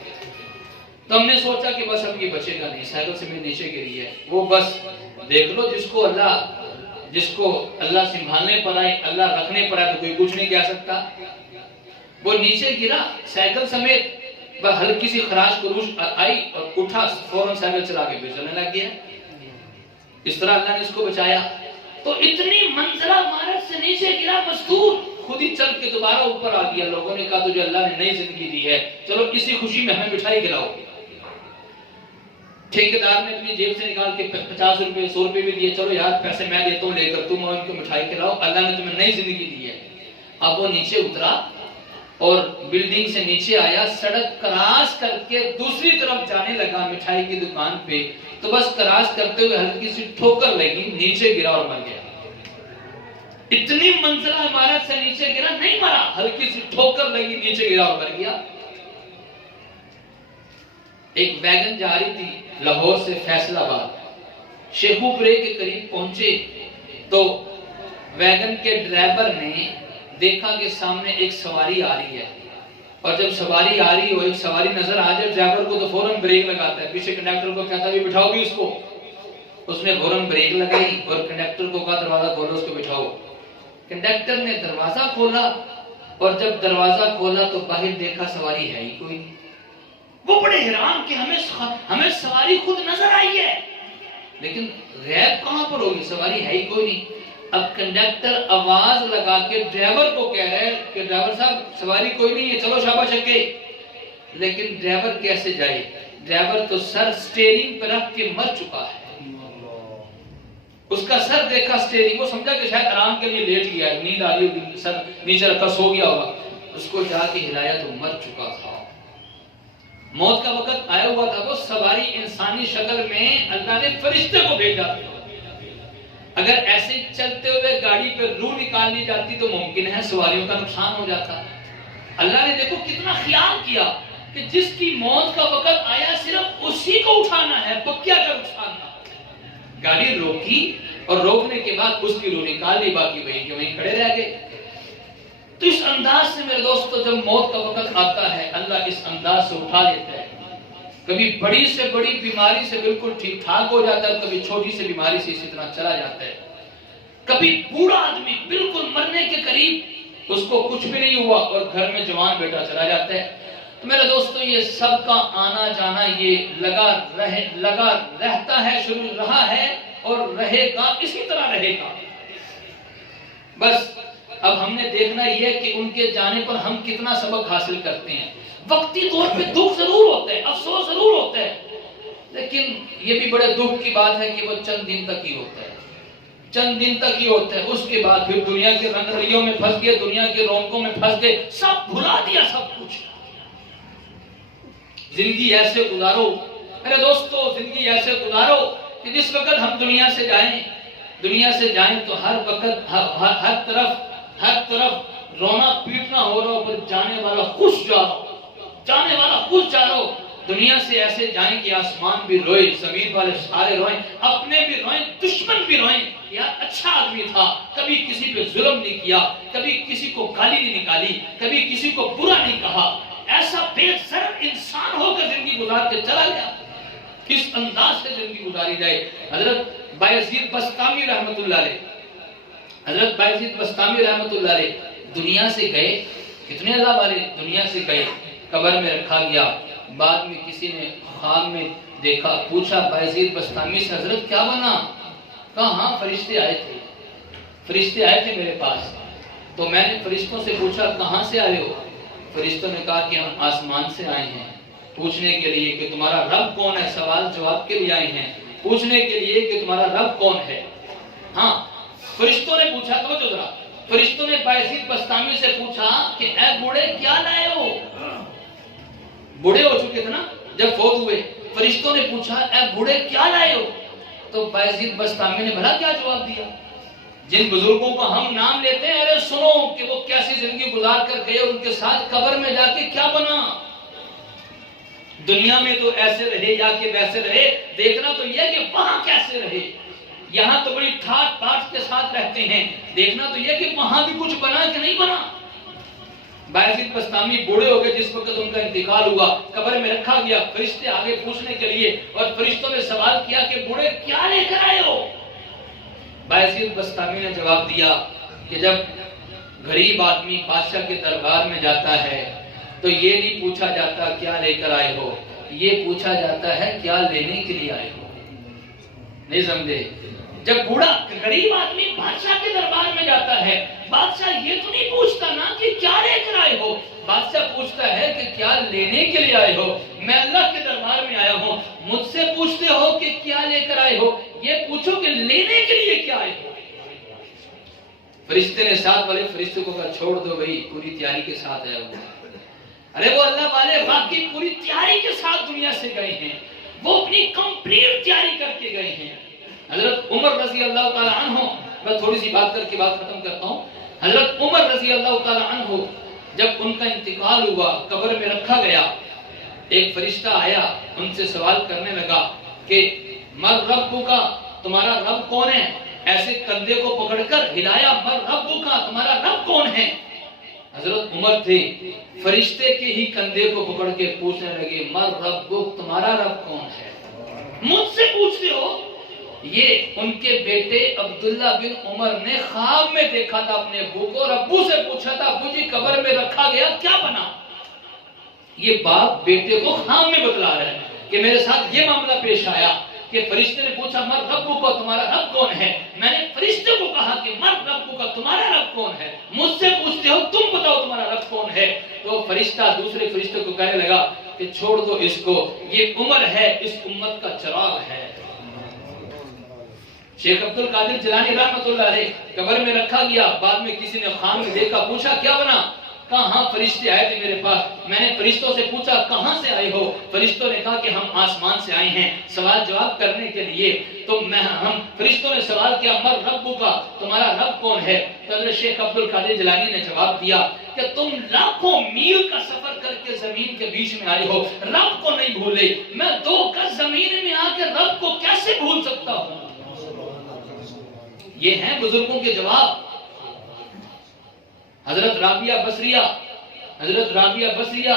تو ہم نے سوچا کہ بس اب یہ بچے گا نہیں، سائیکل سے میں نیچے گری ہے، وہ بس دیکھ لو جس کو اللہ سنبھالنے پر آئے، اللہ رکھنے پر آئے تو کوئی کچھ نہیں کہہ سکتا۔ وہ نیچے گرا سائیکل سمیت، ہلکی سی خراش خروش آئی اور اٹھا، فوراً سائیکل چلا کے پھر چلنے لگ گیا۔ اس طرح اللہ نے اس کو بچایا۔ تو اتنی منزلہ عمارت سے نیچے گرا مزدور، خود ہی چل کے دوبارہ اوپر آ گیا۔ لوگوں نے کہا تجھے اللہ نے نئی زندگی دی ہے، چلو اسی خوشی میں ہمیں مٹھائی کھلاؤ۔ ٹھیکیدار نے اپنی جیب سے نکال کے 50 روپے 100 روپے بھی دیے، چلو یار پیسے میں دیتا ہوں، لے کر تم ان کو مٹھائی کھلاؤ، اللہ نے تمہیں نئی زندگی دی ہے۔ اب وہ نیچے اترا اور بلڈنگ سے نیچے آیا، سڑک کراس کر کے دوسری طرف جانے لگا مٹھائی کی دکان پہ، تو بس کراس کرتے ہوئے ہلکی سی ٹھوکر لگی، نیچے گرا اور مر گیا۔ اتنی منزلہ عمارت سے نیچے گرا، نہیں مرا، ہلکی سی ٹھوکر لگی، نیچے گرا اور مر گیا۔ ایک ویگن جا رہی تھی لاہور سے فیصل آباد، شیخو پورے کے قریب پہنچے تو ویگن کے ڈرائیور نے دیکھا کہ سامنے ایک سواری آ رہی ہے، اور جب سواری آ رہی ہو، ایک سواری نظر آ جائے ڈرائیور کو تو فوراً بریک لگاتا ہے، پیچھے کنڈکٹر کو کہتا ہے بھی بٹھاؤ بھی اس کو۔ اس نے فوراً بریک لگائی اور کنڈکٹر کو کہا دروازہ کھولو، اس کو بٹھاؤ۔ کنڈکٹر نے دروازہ کھولا اور جب دروازہ کھولا تو باہر دیکھا سواری ہے ہی کوئی نہیں۔ وہ بڑے حیران کہ ہمیں سواری خود نظر آئی ہے لیکن غیب کہاں پر ہوگی، سواری ہے ہی کوئی نہیں۔ اب کنڈکٹر آواز لگا کے ڈرائیور کو کہہ رہے کہ ڈرائیور صاحب سواری کوئی نہیں ہے، چلو شاباش اگے۔ لیکن ڈرائیور کیسے جائے، ڈرائیور تو سر سٹیئرنگ پر رکھ کے مر چکا ہے۔ اس کا سر دیکھا سٹیئرنگ، وہ سمجھا کہ شاید آرام کے لیے لیٹ گیا ہے، نیند آ رہی ہوگی، سر نیچے رکھا سو گیا ہوگا۔ اس کو جا کے ہلایا تو مر چکا تھا۔ موت کا وقت آیا ہوا تھا، وہ سواری انسانی شکل میں اللہ نے فرشتے کو بھیجا تھا۔ اگر ایسے چلتے ہوئے گاڑی پہ روح نکالنی جاتی تو ممکن ہے سواریوں کا نقصان ہو جاتا۔ اللہ نے دیکھو کتنا خیال کیا کہ جس کی موت کا وقت آیا صرف اسی کو اٹھانا ہے، بقیہ کا نقصان نہ۔ گاڑی روکی اور روکنے کے بعد اس کی روح نکال لی، باقی وہیں کے وہیں کھڑے رہ گئے۔ تو اس انداز سے میرے دوستو جب موت کا وقت آتا ہے اللہ اس انداز سے اٹھا لیتا ہے۔ کبھی بڑی سے بڑی بیماری سے بالکل ٹھیک ٹھاک ہو جاتا ہے، کبھی چھوٹی سے بیماری سے اسی طرح چلا جاتا ہے۔ کبھی بوڑھا آدمی بالکل مرنے کے قریب، اس کو کچھ بھی نہیں ہوا اور گھر میں جوان بیٹا چلا جاتا ہے. تو میرے دوستو یہ سب کا آنا جانا یہ لگا رہتا ہے، شروع رہا ہے اور رہے گا، اسی طرح رہے گا. بس اب ہم نے دیکھنا یہ ہے کہ ان کے جانے پر ہم کتنا سبق حاصل کرتے ہیں. وقتی طور پہ دکھ ضرور ہوتا ہے، افسوس ضرور ہوتا ہے، لیکن یہ بھی بڑے دکھ کی بات ہے کہ وہ چند دن تک ہی ہوتا ہے، چند دن تک ہی ہوتا ہے. اس کے بعد پھر دنیا کے رنگ رلیوں میں پھنس گئے، دنیا کے رونقوں میں پھنس گئے، سب بھلا دیا سب کچھ. زندگی ایسے گزارو میرے دوستو، زندگی ایسے گزارو کہ جس وقت ہم دنیا سے جائیں تو ہر وقت ہر طرف رونا پیٹنا ہو رہا ہو، پر جانے والا خوش جا رہا ہو. دنیا سے ایسے جائیں کہ آسمان بھی روئے، زمین والے سارے روئیں، اپنے بھی روئیں، دشمن بھی روئیں. یار اچھا آدمی تھا، کبھی کسی پہ ظلم نہیں کیا، کبھی کسی کو گالی نہیں نکالی، کبھی کسی کو برا نہیں کہا، ایسا بے ضرر انسان ہو کر زندگی گزار کے چلا گیا. کس انداز سے زندگی گزاری جائے. حضرت بایزید بسطامی رحمت اللہ علیہ دنیا سے گئے. کتنے اللہ والے دنیا سے گئے، قبر میں رکھا گیا. بعد میں کسی نے خواب میں دیکھا، پوچھا بایزید بسطامی سے حضرت کیا بنا؟ کہا ہاں فرشتے آئے تھے میرے پاس. تو میں نے فرشتوں سے پوچھا کہاں سے آئے ہو؟ فرشتوں نے کہا کہ ہم آسمان سے آئے ہیں پوچھنے کے لیے کہ تمہارا رب کون ہے. سوال جواب کے لیے آئے ہیں، پوچھنے کے لیے کہ تمہارا رب کون ہے. ہاں فرشتوں نے پوچھا، تو ذرا فرشتوں نے بایزید بسطامی سے پوچھا کہ اے بوڑھے کیا لائے ہو؟ بوڑھے ہو چکے تھے نا جب فوت ہوئے. فرشتوں نے پوچھا اے بوڑھے کیا لائے ہو؟ تو بایزید بسطامی نے بھلا کیا جواب دیا؟ جن بزرگوں کو ہم نام لیتے ہیں، ارے سنو کہ وہ کیسی زندگی گزار کر گئے اور ان کے ساتھ قبر میں جا کے کیا بنا. دنیا میں تو ایسے رہے یا کہ ویسے رہے، دیکھنا تو یہ کہ وہاں کیسے رہے. یہاں تو بڑی ٹھاٹ پاٹ کے ساتھ رہتے ہیں، دیکھنا تو یہ کہ وہاں بھی کچھ بنا کہ نہیں بنا. بایزید بسطامی بوڑھے ہو گئے جس وقت ان کا انتقال ہوا، قبر میں رکھا گیا. فرشتے آگے پوچھنے کے لیے اور فرشتوں نے سوال کیا کہ بوڑھے کیا لے کر آئے ہو؟ بایزید بسطامی نے جواب دیا کہ جب غریب آدمی بادشاہ کے دربار میں جاتا ہے تو یہ نہیں پوچھا جاتا کیا لے کر آئے ہو، یہ پوچھا جاتا ہے کیا لینے کے لیے آئے ہو. نہیں سمجھے؟ جب بوڑھا غریب آدمی بادشاہ کے دربار میں جاتا ہے، بادشاہ یہ تو نہیں پوچھتا نا کہ کیا لے کر آئے ہو، بادشاہ پوچھتا ہے کہ کیا لینے کے لیے آئے ہو. میں اللہ کے دربار میں آیا ہوں، مجھ سے پوچھتے ہو کہ کیا لے کر آئے ہو، یہ پوچھو کہ لینے کے لیے کیا آئے ہو. فرشتے نے ساتھ والے فرشتے کو کہا چھوڑ دو بھائی، پوری تیاری کے ساتھ آیا ہوا. ارے وہ اللہ والے واقعی پوری تیاری کے ساتھ دنیا سے گئے ہیں، وہ اپنی کمپلیٹ تیاری کر کے گئے ہیں. حضرت عمر رضی اللہ تعالی عنہ، میں تھوڑی سی بات کر کے بات ختم کرتا ہوں. حضرت عمر رضی اللہ تعالی عنہ جب ان کا انتقال ہوا، قبر میں رکھا گیا، ایک فرشتہ آیا، ان سے سوال کرنے لگا کہ مر ربک کا، تمہارا رب کون ہے؟ ایسے کندھے کو پکڑ کر ہلایا، مر ربک کا، تمہارا رب کون ہے؟ حضرت عمر تھے، فرشتے کے ہی کندھے کو پکڑ کے پوچھنے لگے مر ربک، تمہارا رب کون ہے؟ مجھ سے پوچھتے ہو؟ یہ ان کے بیٹے عبداللہ بن عمر نے خواب میں دیکھا تھا اپنے ابو کو، اور ابو سے پوچھا تھا ابو جی قبر میں رکھا گیا کیا بنا؟ یہ باپ بیٹے کو خواب میں بتلا رہا ہے کہ میرے ساتھ یہ معاملہ پیش آیا کہ فرشتے نے پوچھا مر ربک کو، تمہارا رب کون ہے؟ میں نے فرشتے کو کہا کہ مر ربک کا، تمہارا رب کون ہے؟ مجھ سے پوچھتے ہو، تم بتاؤ تمہارا رب کون ہے؟ تو فرشتہ دوسرے فرشتے کو کہنے لگا کہ چھوڑ دو اس کو، یہ عمر ہے، اس امت کا چراغ ہے. شیخ عبد القادر جیلانی رحمت اللہ علیہ قبر میں رکھا گیا، بعد میں کسی نے خواب میں دیکھا، پوچھا کیا بنا؟ کہا ہاں فرشتے آئے تھے میرے پاس، میں نے فرشتوں سے پوچھا کہاں سے آئے ہو؟ فرشتوں نے کہا کہ ہم آسمان سے آئے ہیں سوال جواب کرنے کے لیے. تو ہم فرشتوں نے سوال کیا مر ربک کا، تمہارا رب کون ہے؟ تو حضرت شیخ عبد القادر جیلانی نے جواب دیا کہ تم لاکھوں میل کا سفر کر کے زمین کے بیچ میں آئے ہو، رب کو نہیں بھولے. میں 2 گز زمین میں آ کے رب کو کیسے بھول سکتا ہوں؟ یہ ہیں بزرگوں کے جواب. حضرت رابعہ بصریہ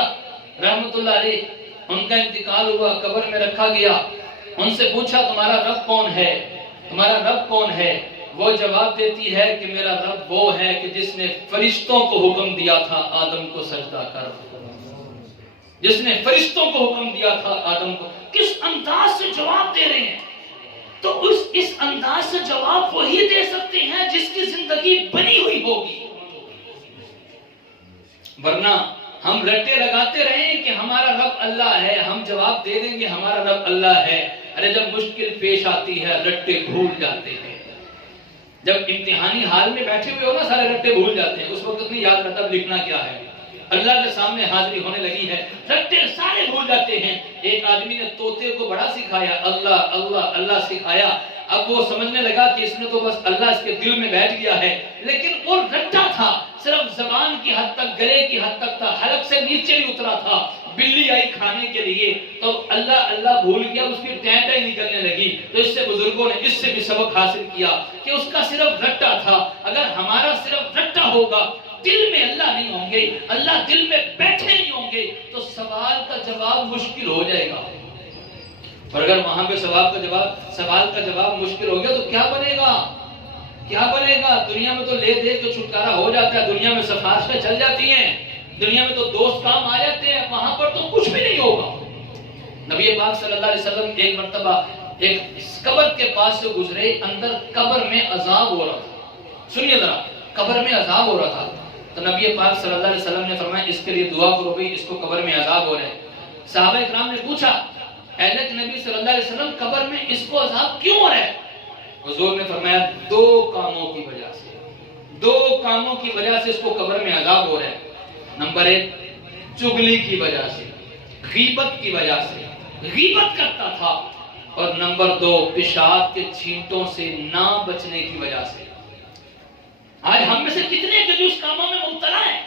رحمت اللہ علیہ، ان کا انتقال ہوا، قبر میں رکھا گیا. ان سے پوچھا تمہارا رب کون ہے؟ تمہارا رب کون ہے؟ وہ جواب دیتی ہے کہ میرا رب وہ ہے کہ جس نے فرشتوں کو حکم دیا تھا آدم کو سجدہ کر، جس نے فرشتوں کو حکم دیا تھا آدم کو. کس انداز سے جواب دے رہے ہیں؟ تو اس انداز سے جواب وہی دے سکتے ہیں جس کی زندگی بنی ہوئی ہوگی. ورنہ ہم رٹے لگاتے رہیں کہ ہمارا رب اللہ ہے، ہم جواب دے دیں گے ہمارا رب اللہ ہے. ارے جب مشکل پیش آتی ہے رٹے بھول جاتے ہیں. جب امتحانی حال میں بیٹھے ہوئے ہو نا سارے رٹے بھول جاتے ہیں. اس وقت نہیں یاد رہتا لکھنا کیا ہے. اللہ کے سامنے حاضری ہونے لگی ہے رٹے سارے بھول جاتے ہیں. ایک آدمی نے طوطے کو بڑا سکھایا، اللہ اللہ اللہ سکھایا. اب وہ سمجھنے لگا کہ اس نے تو بس اللہ اس کے دل میں بیٹھ گیا ہے، لیکن وہ رٹا تھا، صرف زبان کی حد تک، گلے کی حد تک تھا، حلق سے نیچے نہیں اترا تھا. بلی آئی کھانے کے لیے تو اللہ اللہ بھول گیا، اس کی ٹینٹیں نکلنے لگی. تو اس سے بزرگوں نے اس سے بھی سبق حاصل کیا کہ اس کا صرف رٹا تھا. اگر ہمارا صرف رٹا ہوگا، دل میں اللہ نہیں ہوں گے، اللہ دل میں بیٹھے نہیں ہوں گے، تو سوال کا جواب مشکل ہو جائے گا. اور اگر وہاں پہ سوال کا جواب مشکل ہو گیا تو کیا بنے گا؟ کیا بنے گا؟ دنیا میں تو لے دے کے چھٹکارا ہو جاتا ہے، دنیا میں سفارشیں چل جاتی ہیں، دنیا میں تو دوست کام آ جاتے ہیں، وہاں پر تو کچھ بھی نہیں ہوگا. نبی پاک صلی اللہ علیہ وسلم ایک مرتبہ ایک قبر کے پاس سے گزرے، اندر قبر میں عذاب ہو رہا تھا. سنیے ذرا، قبر میں عذاب ہو رہا تھا. تو نبی پاک صلی اللہ علیہ وسلم نے فرمایا اس کے لیے دعا کرو بھئی، اس کو قبر میں عذاب ہو رہا ہے. صحابہ اکرام نے پوچھا اے اللہ کے نبی صلی اللہ علیہ وسلم قبر میں اس کو عذاب کیوں ہو رہا ہے؟ حضور نے فرمایا دو کاموں کی وجہ سے اس کو قبر میں عذاب ہو رہا ہے. نمبر 1 چغلی کی وجہ سے، غیبت کی وجہ سے، غیبت کرتا تھا. اور نمبر 2 پیشاب کے چھینٹوں سے نہ بچنے کی وجہ سے. آج ہم میں سے کتنے کے جو اس کاموں میں مبتلا ہیں؟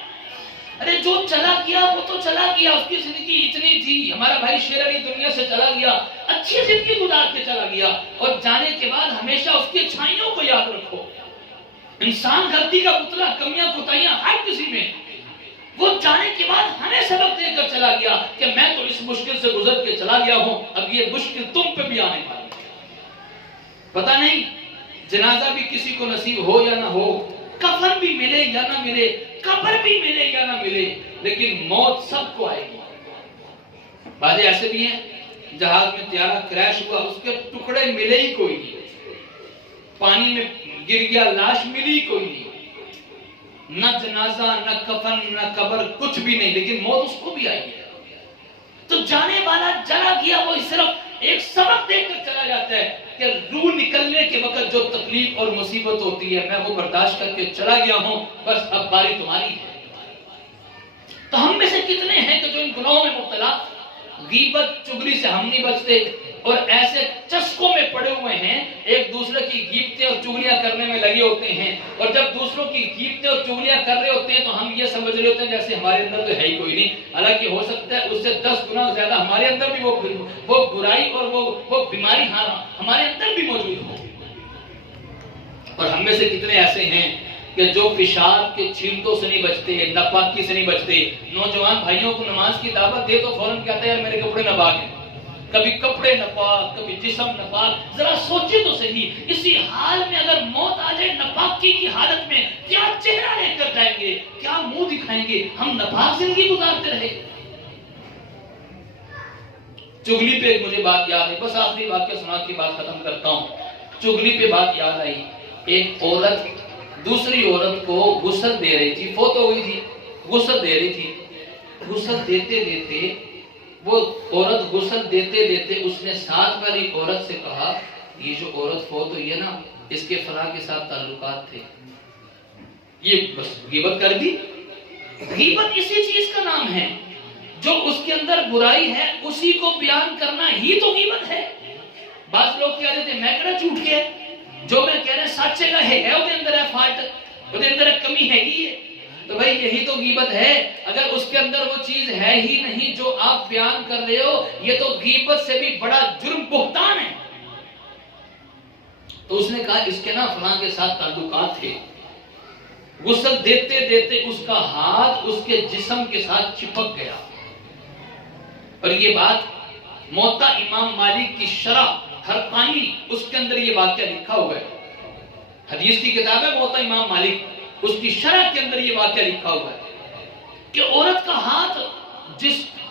ارے جو چلا گیا وہ تو چلا گیا، اس کی زندگی اتنی تھی. ہمارا بھائی شیر علی دنیا سے چلا گیا، اچھی زندگی گزار کے چلا گیا، اور جانے کے بعد ہمیشہ اس کی اچھائیوں کو یاد رکھو. انسان غلطی کا پتلا، کمیاں کوتاہیاں ہر کسی میں. وہ جانے کے بعد ہمیں سبق دے کر چلا گیا کہ میں تو اس مشکل سے گزر کے چلا گیا ہوں، اب یہ مشکل تم پہ بھی آنے والی ہے. پتہ نہیں جنازہ بھی کسی کو نصیب ہو یا نہ ہو، کفن بھی ملے یا نہ ملے، قبر بھی ملے یا نہ ملے، لیکن موت سب کو آئے گی. بعض ایسے بھی ہیں جہاز میں طیارہ کریش ہوا، اس کے ٹکڑے ملے ہی کوئی نہیں، پانی میں گر گیا، لاش ملی کوئی نہیں، نہ جنازہ نہ کفن نہ قبر کچھ بھی نہیں، لیکن موت اس کو بھی آئی ہے. تو جانے والا چلا گیا، وہ صرف ایک سبق دے کر چلا جاتا ہے کہ روح نکلنے کے وقت جو تکلیف اور مصیبت ہوتی ہے میں وہ برداشت کر کے چلا گیا ہوں، بس اب باری تمہاری ہے. تو ہم میں سے کتنے ہیں کہ جو ان گناہوں میں مبتلا، غیبت چغلی سے ہم نہیں بچتے، اور ایسے چسکوں میں پڑے ہوئے ہیں، ایک دوسرے کی غیبتیں اور چغلیاں کرنے میں لگے ہوتے ہیں. اور جب دوسروں کی غیبتیں اور چغلیاں کر رہے ہوتے ہیں تو ہم یہ سمجھ رہے ہوتے ہیں جیسے ہمارے اندر تو ہے ہی کوئی نہیں، حالانکہ ہو سکتا ہے اس سے 10 گنا زیادہ ہمارے اندر بھی وہ برائی اور وہ بیماری ہمارے اندر بھی موجود ہو. اور ہم میں سے کتنے ایسے ہیں کہ جو پیشاب کے چھینٹوں سے نہیں بچتے، ناپاکی سے نہیں بچتے. نوجوان بھائیوں کو نماز کی دعوت دے تو فوراً کہتا ہے یار میرے کپڑے ناپاک ہیں. کبھی کپڑے ناپاک، کبھی جسم ناپاک. ذرا سوچے تو صحیح، اسی حال میں اگر موت آ جائے ناپاکی کی حالت میں، کیا چہرہ لے کر جائیں گے، کیا منہ دکھائیں گے؟ ہم ناپاک زندگی گزارتے رہے. چغلی پہ مجھے بات یاد ہے، بس آخری واقعہ سنا کے بات ختم کرتا ہوں. چغلی پہ بات یاد آئی. ایک عورت دوسری عورت کو غسل دے رہی تھی، فوت ہو گئی تھی، غسل دے رہی تھی. غسل دیتے دیتے وہ عورت غسل دیتے دیتے اس نے ساتھ والی عورت سے کہا یہ جو عورت فوت ہوئی ہے نا اس کے فلاں کے ساتھ تعلقات تھے. یہ بس غیبت کر دی. غیبت اسی چیز کا نام ہے، جو اس کے اندر برائی ہے اسی کو بیان کرنا ہی تو غیبت ہے. بعض لوگ کہہ دیتے میں کہنا جھوٹ کے جو میں کہہ رہا سچ ہے وہ اندر ہے فالٹ، وہ اندر کمی ہے ہی ہے. تو بھائی یہی تو غیبت ہے. اگر اس کے اندر وہ چیز ہے ہی نہیں جو آپ بیان کر رہے ہو، یہ تو غیبت سے بھی بڑا جرم بہتان ہے. تو اس نے کہا اس کے نا فلاں کے ساتھ تعلقات تھے. غسل دیتے دیتے اس کا ہاتھ اس کے جسم کے ساتھ چپک گیا. اور یہ بات موطا امام مالک کی شرح ہرقانی اس کے اندر یہ واقعہ لکھا ہوا ہے. حدیث کی کتاب ہے موطا امام مالک، اس کی شرح کے اندر یہ واقعہ لکھا ہوا ہے کہ عورت کا ہاتھ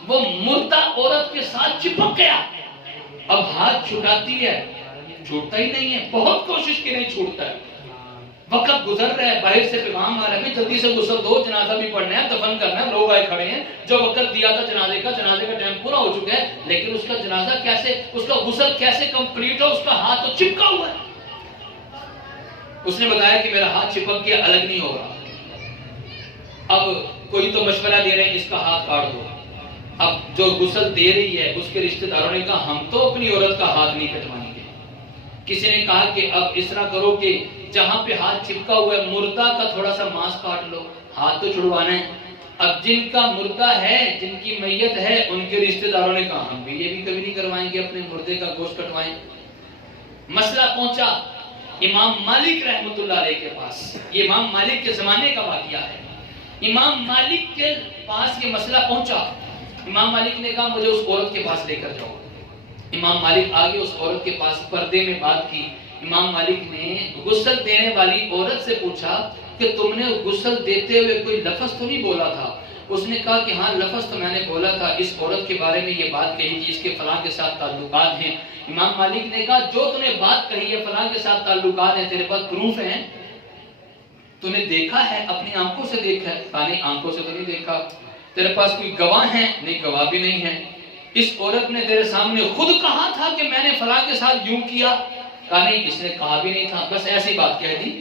وہ مردہ عورت کے ساتھ چپک گیا، اب ہاتھ چھٹاتی ہے، چھوٹتا ہی نہیں ہے، بہت کوشش کی نہیں چھوٹتا ہے، وقت گزر رہا ہے، باہر سے پیغام آ رہا ہے جلدی سے غسل دو، جنازہ بھی پڑھنا ہے، دفن کرنا ہے، لوگ آئے کھڑے ہیں، جو وقت دیا تھا جنازے کا ٹائم پورا ہو چکا ہے، لیکن اس کا جنازہ کیسے، اس کا غسل کیسے کمپلیٹ ہو، اس کا ہاتھ تو چپکا ہوا ہے۔ اس نے بتایا کہ میرا ہاتھ چپک گیا، الگ نہیں ہو رہا۔ اب کوئی تو مشورہ دے رہے ہیں اس کا ہاتھ کاٹ دو، اب جو غسل دے رہی ہے اس کے رشتہ داروں نے کہا ہم تو اپنی عورت کا ہاتھ نہیں کٹوائیں گے۔ کسی نے کہا کہ اب اس طرح کرو کہ جہاں پہ ہاتھ چپکا ہوا ہے مردہ کا تھوڑا سا ماس کاٹ لو، ہاتھ تو چھڑوانا ہے۔ اب جن کا مردہ ہے، جن کی میت ہے، ان کے رشتہ داروں نے کہا ہم بھی یہ بھی کبھی نہیں کروائیں گے، اپنے مردے کا گوشت کٹوائیں۔ مسئلہ پہنچا امام مالک رحمۃ اللہ علیہ کے پاس، یہ امام مالک کے زمانے کا واقعہ ہے۔ امام مالک کے پاس یہ مسئلہ پہنچا، امام مالک نے کہا مجھے اس عورت کے پاس لے کر جاؤ۔ امام مالک آگے اس عورت کے پاس پردے میں بات کی۔ امام مالک نے غسل دینے والی عورت سے پوچھا کہ تم نے غسل دیتے ہوئے کوئی لفظ تو نہیں بولا تھا؟ اس نے کہا کہ ہاں لفظ تو میں نے بولا تھا، اس عورت کے بارے میں یہ بات کہی کہ اس کے فلاں کے ساتھ تعلقات ہیں۔ امام مالک نے کہا جو تم نے بات کہی ہے فلاں کے ساتھ تعلقات ہیں، تیرے پاس پروف ہیں؟ تو نے دیکھا ہے، اپنی آنکھوں سے دیکھا ہے؟ کہا نہیں آنکھوں سے تو نہیں دیکھا۔ تیرے پاس کوئی گواہ ہیں؟ نہیں گواہ بھی نہیں ہے۔ اس عورت نے تیرے سامنے خود کہا تھا کہ میں نے فلاں کے ساتھ یوں کیا؟ کہا نہیں اس نے کہا بھی نہیں تھا، بس ایسی بات کہہ دی۔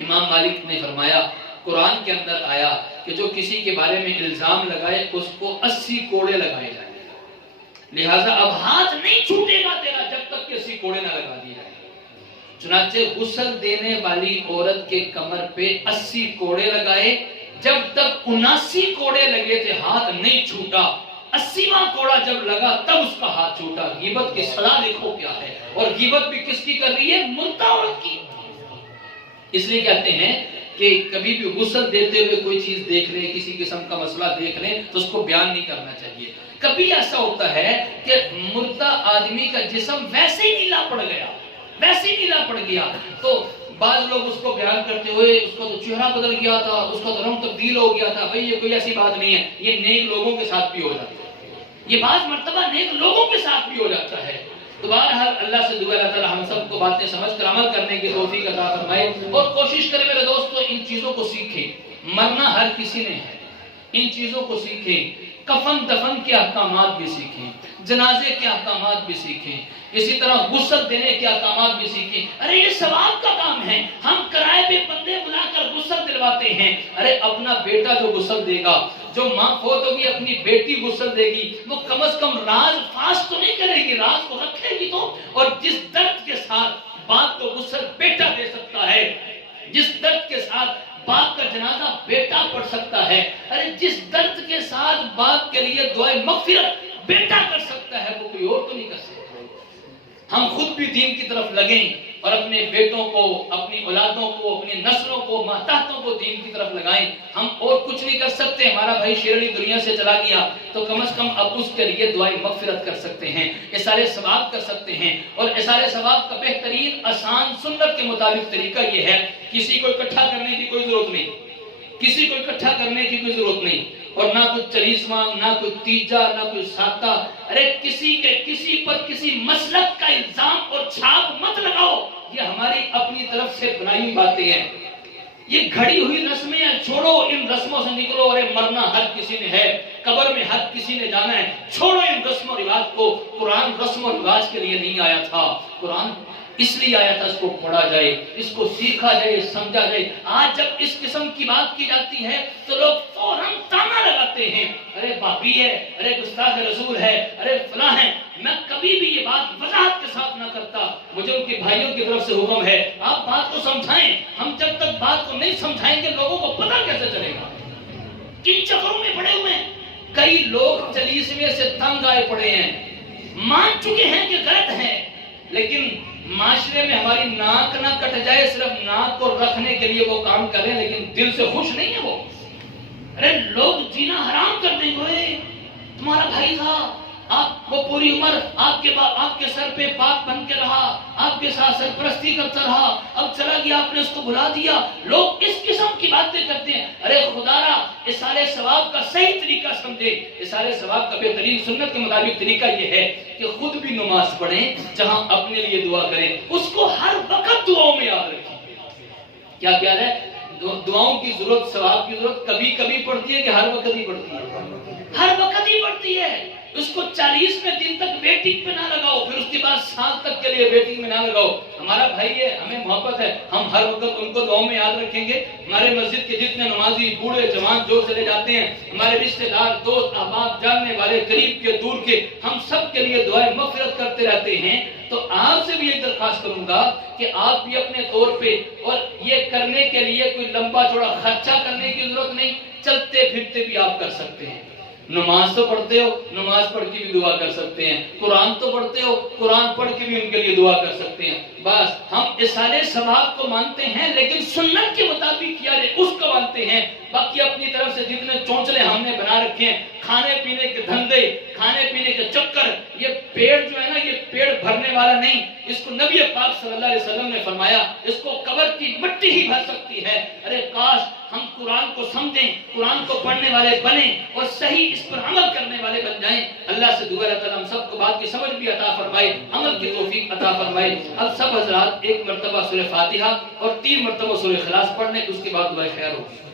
امام مالک نے فرمایا قرآن کے اندر آیا کہ جو کسی کے بارے میں الزام لگائے اس کو 80 کوڑے لگائے جائیں، لہٰذا اب ہاتھ نہیں چھوٹے گا تیرا جب تک کہ 80 کوڑے نہ لگا دی جائے۔ چنانچہ غسل دینے والی عورت کے کمر پہ 80 کوڑے لگائے، جب تک 79 کوڑے لگے تھے ہاتھ نہیں چھوٹا، 80واں کوڑا جب لگا تب اس کا ہاتھ چھوٹا۔ غیبت کی سزا دیکھو کیا ہے، اور غیبت بھی کس کی کر رہی ہے؟ مردہ عورت کی۔ اس لیے کہتے ہیں کہ کبھی بھی غسل دیتے ہوئے کوئی چیز دیکھ لیں، کسی قسم کا مسئلہ دیکھ لیں تو اس کو بیان نہیں کرنا چاہیے۔ کبھی ایسا ہوتا ہے کہ مردہ آدمی کا جسم ویسے ہی نیلا پڑ گیا، ویسے ہی نیلا پڑ گیا، تو بعض لوگ اس کو بیان کرتے ہوئے اس کا تو چہرہ بدل گیا تھا، اس کا تو رنگ تبدیل ہو گیا تھا۔ بھئی یہ کوئی ایسی بات نہیں ہے، یہ نیک لوگوں کے ساتھ بھی ہو جاتا ہے، یہ بعض مرتبہ نیک لوگوں کے ساتھ بھی ہو جاتا ہے۔ تو بہرحال اللہ سے دعا اللہ تعالی ہم سب کو باتیں سمجھ کر عمل کرنے کی توفیق عطا فرمائے، اور کوشش کریں میرے دوستو ان چیزوں کو سیکھیں۔ مرنا ہر کسی نے ہے، ان چیزوں کو سیکھیں، کفن دفن کے احکامات بھی سیکھیں، جنازے کے احکامات بھی سیکھیں، اسی طرح غسل دینے کے احکامات بھی سیکھیں۔ ارے یہ ثواب کا کام ہے، ہم کرائے پہ بندے بلا کر غسل دلواتے ہیں۔ ارے اپنا بیٹا جو غسل دے گا، جو ماں فوت ہوگی اپنی بیٹی غسل دے گی، وہ کم از کم راز فاش تو نہیں کرے گی، راز کو رکھے گی تو۔ اور جس درد کے ساتھ باپ کو غسل بیٹا دے سکتا ہے، جس درد کے ساتھ باپ کا جنازہ بیٹا پڑھ سکتا ہے، ارے جس درد کے ساتھ باپ کے لیے دعائے مغفرت بیٹا کر سکتا ہے، وہ کوئی اور تو نہیں کر سکتا۔ ہم خود بھی دین کی طرف لگیں اور اپنے بیٹوں کو، اپنی اولادوں کو، اپنی نسلوں کو، ماتحتوں کو دین کی طرف لگائیں۔ ہم اور کچھ نہیں کر سکتے، ہمارا بھائی شیرنی دنیا سے چلا گیا تو کم از کم اب اس کے لیے دعائیں مغفرت کر سکتے ہیں، اثار ثواب کر سکتے ہیں۔ اور اثار ثواب کا بہترین آسان سنت کے مطابق طریقہ یہ ہے، کسی کو اکٹھا کرنے کی کوئی ضرورت نہیں، کسی کو اکٹھا کرنے کی کوئی ضرورت نہیں، اور نہ کوئی چالیسواں، نہ کوئی تیجا، نہ کوئی ساتہ۔ ارے کسی پر کسی مسلک کا الزام اور چھاپ مت لگاؤ، یہ ہماری اپنی طرف سے بنائی ہوئی باتیں ہیں، یہ گھڑی ہوئی رسمیں ہیں، چھوڑو ان رسموں سے نکلو۔ ارے مرنا ہر کسی نے ہے، قبر میں ہر کسی نے جانا ہے، چھوڑو ان رسم و رواج کو۔ قرآن رسم و رواج کے لیے نہیں آیا تھا، قرآن اس لیے آیا تھا اس کو پڑھا جائے، اس کو سیکھا جائے، سمجھا جائے۔ آج جب اس قسم کی بات کی جاتی ہے تو لوگ فوراً تانا لگاتے ہیں، ارے بابی ہے، ارے گستاخ رسول ہے، ارے فلاں ہے۔ میں کبھی بھی یہ بات وضاحت کے ساتھ نہ کرتا، مجھے ان کے بھائیوں کی طرف سے حکم ہے آپ بات کو سمجھائیں۔ ہم جب تک بات کو نہیں سمجھائیں گے لوگوں کو پتہ کیسے چلے گا؟ کن چکروں میں پڑے ہوئے ہیں؟ کئی لوگ چلیسویں سے تنگ آئے پڑے ہیں، مان چکے ہیں کہ غلط ہے، لیکن معاشرے میں ہماری ناک نہ کٹ جائے، صرف ناک کو رکھنے کے لیے وہ کام کریں، لیکن دل سے خوش نہیں ہے وہ۔ ارے لوگ جینا حرام کر دیں گے، تمہارا بھائی تھا، آپ وہ پوری عمر آپ کے سر پہ پاک بن کے رہا، آپ کے ساتھ سرپرستی کرتا رہا، اب چلا گیا، آپ نے اس کو بھلا دیا۔ لوگ اس قسم کی باتیں کرتے ہیں۔ ارے خدا را اصالہ ثواب کا صحیح طریقہ سمجھے۔ اصالہ ثواب کا بہترین سنت کے مطابق طریقہ یہ ہے کہ خود بھی نماز پڑھیں، جہاں اپنے لیے دعا کریں، اس کو ہر وقت دعاؤں میں یاد رکھیں۔ کیا یاد ہے؟ دعاؤں کی ضرورت، ثواب کی ضرورت کبھی کبھی پڑتی ہے کہ ہر وقت ہی پڑتی ہے؟ ہر وقت ہی پڑتی ہے۔ اس کو 40ویں دن تک ویٹنگ پہ نہ لگاؤ، پھر اس کے بعد سال تک کے لیے ویٹنگ میں نہ لگاؤ۔ ہمارا بھائی ہے، ہمیں محبت ہے، ہم ہر وقت ان کو دعاؤں میں یاد رکھیں گے۔ ہمارے مسجد کے جتنے نمازی بوڑھے جوان جو چلے جاتے ہیں، ہمارے رشتہ دار دوست احباب جاننے والے قریب کے دور کے، ہم سب کے لیے دعائیں مغفرت کرتے رہتے ہیں۔ تو آپ سے بھی ایک درخواست کروں گا کہ آپ بھی اپنے طور پہ، اور یہ کرنے کے لیے کوئی لمبا چوڑا خرچہ کرنے کی ضرورت نہیں، چلتے پھرتے بھی آپ کر سکتے ہیں۔ نماز تو پڑھتے ہو، نماز پڑھ کے بھی دعا کر سکتے ہیں۔ قرآن تو پڑھتے ہو، قرآن پڑھ کے بھی ان کے لیے دعا کر سکتے ہیں۔ بس ہم اصالہ ثواب کو مانتے ہیں، لیکن سنت کے مطابق کیا جائے اس کو مانتے ہیں۔ باقی اپنی طرف سے جتنے چونچلے ہم نے بنا رکھے ہیں، کھانے پینے کے دھندے، کھانے پینے کے چکر، یہ پیڑ جو ہے نا، یہ پیڑ بھرنے والا نہیں۔ اس کو نبی پاک صلی اللہ علیہ وسلم نے فرمایا، اس کو قبر کی مٹی ہی بھر سکتی ہے۔ ارے کاش ہم قرآن کو سمجھیں، قرآن کو پڑھنے والے بنیں، اور صحیح اس پر عمل کرنے والے بن جائیں۔ اللہ سے دعا اللہ تعالیٰ ہم سب کو بات کی سمجھ بھی عطا فرمائے، عمل کی توفیق عطا فرمائے۔ اب سب حضرات ایک مرتبہ سورہ فاتحہ اور 3 مرتبہ سورہ اخلاص پڑھ لیں، اس کے بعد دعائے خیر ہوگی۔